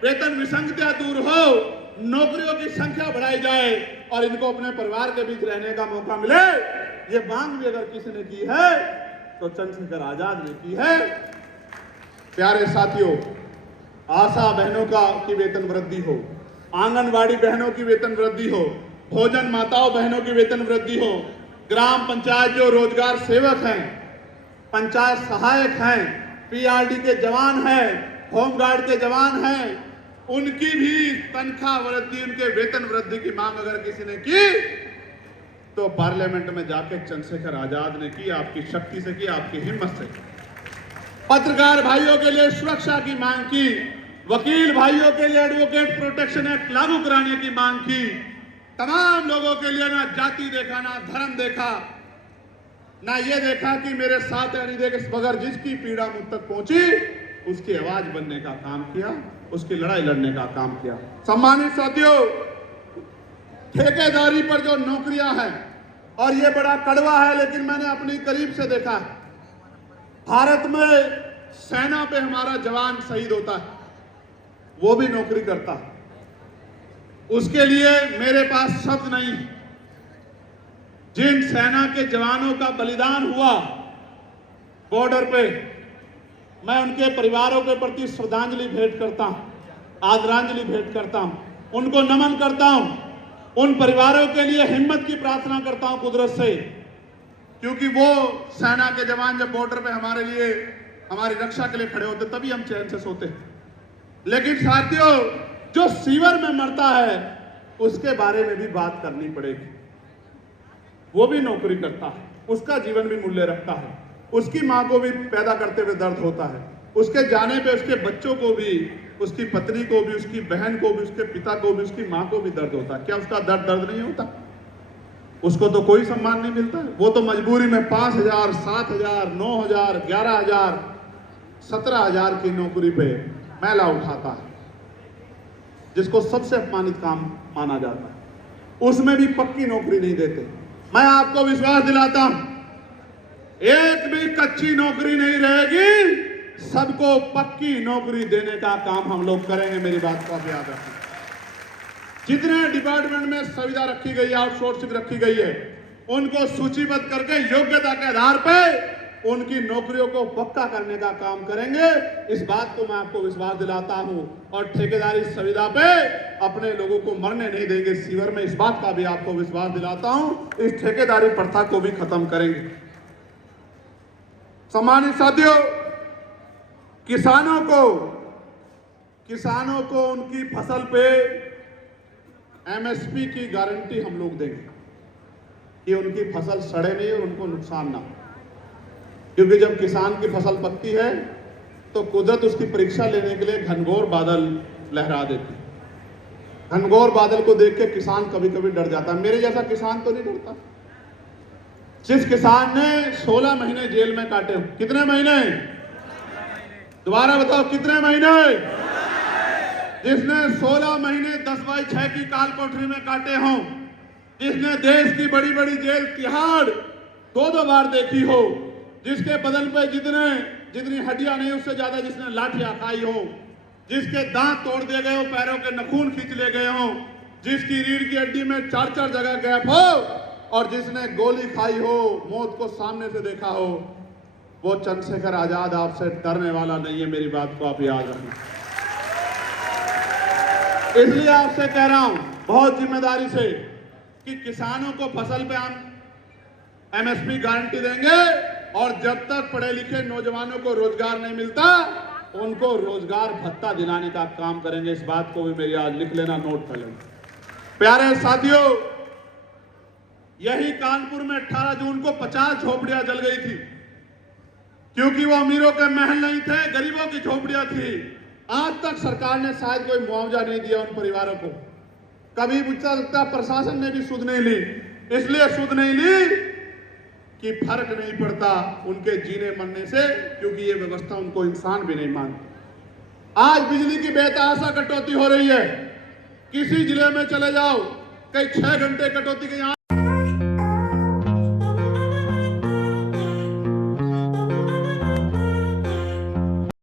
वेतन विसंगतियां दूर हो, नौकरियों की संख्या बढ़ाई जाए और इनको अपने परिवार के बीच रहने का मौका मिले, ये मांग भी अगर किसी ने की है तो चंद्रशेखर आजाद ने की है। प्यारे साथियों, आशा बहनों की वेतन वृद्धि हो, आंगनवाड़ी बहनों की वेतन वृद्धि हो, भोजन माताओं बहनों की वेतन वृद्धि हो, ग्राम पंचायत जो रोजगार सेवक हैं, पंचायत सहायक हैं, पीआरडी के जवान हैं, होमगार्ड के जवान हैं, उनकी भी तनख्वाह वृद्धि, उनके वेतन वृद्धि की मांग अगर किसी ने की तो पार्लियामेंट में जाके चंद्रशेखर आजाद ने की, आपकी शक्ति से की, आपकी हिम्मत से। पत्रकार भाइयों के लिए सुरक्षा की मांग की, वकील भाइयों के लिए एडवोकेट प्रोटेक्शन एक्ट लागू कराने की मांग की, तमाम लोगों के लिए ना जाति देखा, ना धर्म देखा, ना ये देखा कि मेरे साथ है नहीं देखे, मगर जिसकी पीड़ा मुझ तक पहुंची उसकी आवाज बनने का काम किया, उसकी लड़ाई लड़ने का काम किया। सम्मानित साथियों, ठेकेदारी पर जो नौकरियां हैं, और ये बड़ा कड़वा है लेकिन मैंने अपनी करीब से देखा है, भारत में सेना पे हमारा जवान शहीद होता है, वो भी नौकरी करता है, उसके लिए मेरे पास शब्द नहीं। जिन सेना के जवानों का बलिदान हुआ बॉर्डर पे, मैं उनके परिवारों के प्रति श्रद्धांजलि भेंट करता हूं, आदरांजलि भेंट करता हूं, उनको नमन करता हूं, उन परिवारों के लिए हिम्मत की प्रार्थना करता हूं कुदरत से, क्योंकि वो सेना के जवान जब बॉर्डर पे हमारे लिए, हमारी रक्षा के लिए खड़े होते तभी हम चैन से सोते। लेकिन साथियों, जो सीवर में मरता है उसके बारे में भी बात करनी पड़ेगी। वो भी नौकरी करता है, उसका जीवन भी मूल्य रखता है, उसकी मां को भी पैदा करते हुए दर्द होता है, उसके जाने पे उसके बच्चों को भी, उसकी पत्नी को भी, उसकी बहन को भी, उसके पिता को भी, उसकी मां को भी दर्द होता है। क्या उसका दर्द नहीं होता? उसको तो कोई सम्मान नहीं मिलता है। वो तो मजबूरी में 5,000, 7,000, 9,000, 11,000, 17,000 की नौकरी पे मैला उठाता है, जिसको सबसे अपमानित काम माना जाता है, उसमें भी पक्की नौकरी नहीं देते। मैं आपको विश्वास दिलाता हूं, एक भी कच्ची नौकरी नहीं रहेगी, सबको पक्की नौकरी देने का काम हम लोग करेंगे। मेरी बात को आप याद रखें। जितने डिपार्टमेंट में सुविधा रखी गई है, आउटसोर्सिंग रखी गई है, उनको सूचीबद्ध करके योग्यता के आधार पर उनकी नौकरियों को पक्का करने का काम करेंगे। इस बात को मैं आपको विश्वास दिलाता हूं। और ठेकेदारी सुविधा पे अपने लोगों को मरने नहीं देंगे सीवर में, इस बात का भी आपको विश्वास दिलाता हूं। इस ठेकेदारी प्रथा को भी खत्म करेंगे। सम्मानित साथियों, किसानों को किसानों को उनकी फसल पे एमएसपी की गारंटी हम लोग देंगे कि उनकी फसल सड़े नहीं और उनको नुकसान ना हो। क्योंकि जब किसान की फसल पकती है तो कुदरत उसकी परीक्षा लेने के लिए घनघोर बादल लहरा देती है। घनघोर बादल को देख के किसान कभी कभी डर जाता है। मेरे जैसा किसान तो नहीं डरता। जिस किसान ने 16 महीने जेल में काटे, कितने महीने? दोबारा बताओ, कितने महीने? जिसने 16 महीने 10/6 की काल कोठरी में काटे हों, जिसने देश की बड़ी बड़ी जेल तिहाड़ 2-2 बार देखी हो, जिसके बदन पे जितनी हड्डियां नहीं उससे ज्यादा जिसने लाठियां खाई हो, जिसके दांत तोड़ दिए गए हो, पैरों के नखून खींच ले गए हो, जिसकी रीढ़ की हड्डी में 4-4 जगह गैप हो और जिसने गोली खाई हो, मौत को सामने से देखा हो, वो चंद्रशेखर आजाद आपसे डरने वाला नहीं है। मेरी बात को आप याद रखें। इसलिए आपसे कह रहा हूं बहुत जिम्मेदारी से कि किसानों को फसल पे हम एमएसपी गारंटी देंगे और जब तक पढ़े लिखे नौजवानों को रोजगार नहीं मिलता उनको रोजगार भत्ता दिलाने का काम करेंगे। इस बात को भी मेरी आज लिख लेना, नोट कर लेना। प्यारे साथियों, यही कानपुर में 18 जून को 50 झोपड़ियां जल गई थी, क्योंकि वो अमीरों के महल नहीं थे, गरीबों की झोपड़ियां थी। आज तक सरकार ने शायद कोई मुआवजा नहीं दिया उन परिवारों को। कभी मुझे लगता है प्रशासन ने भी सुध नहीं ली। इसलिए सुध नहीं ली कि फर्क नहीं पड़ता उनके जीने मरने से, क्योंकि ये व्यवस्था उनको इंसान भी नहीं मानती। आज बिजली की बेतहाशा कटौती हो रही है। किसी जिले में चले जाओ, कई 6 घंटे कटौती के यहाँ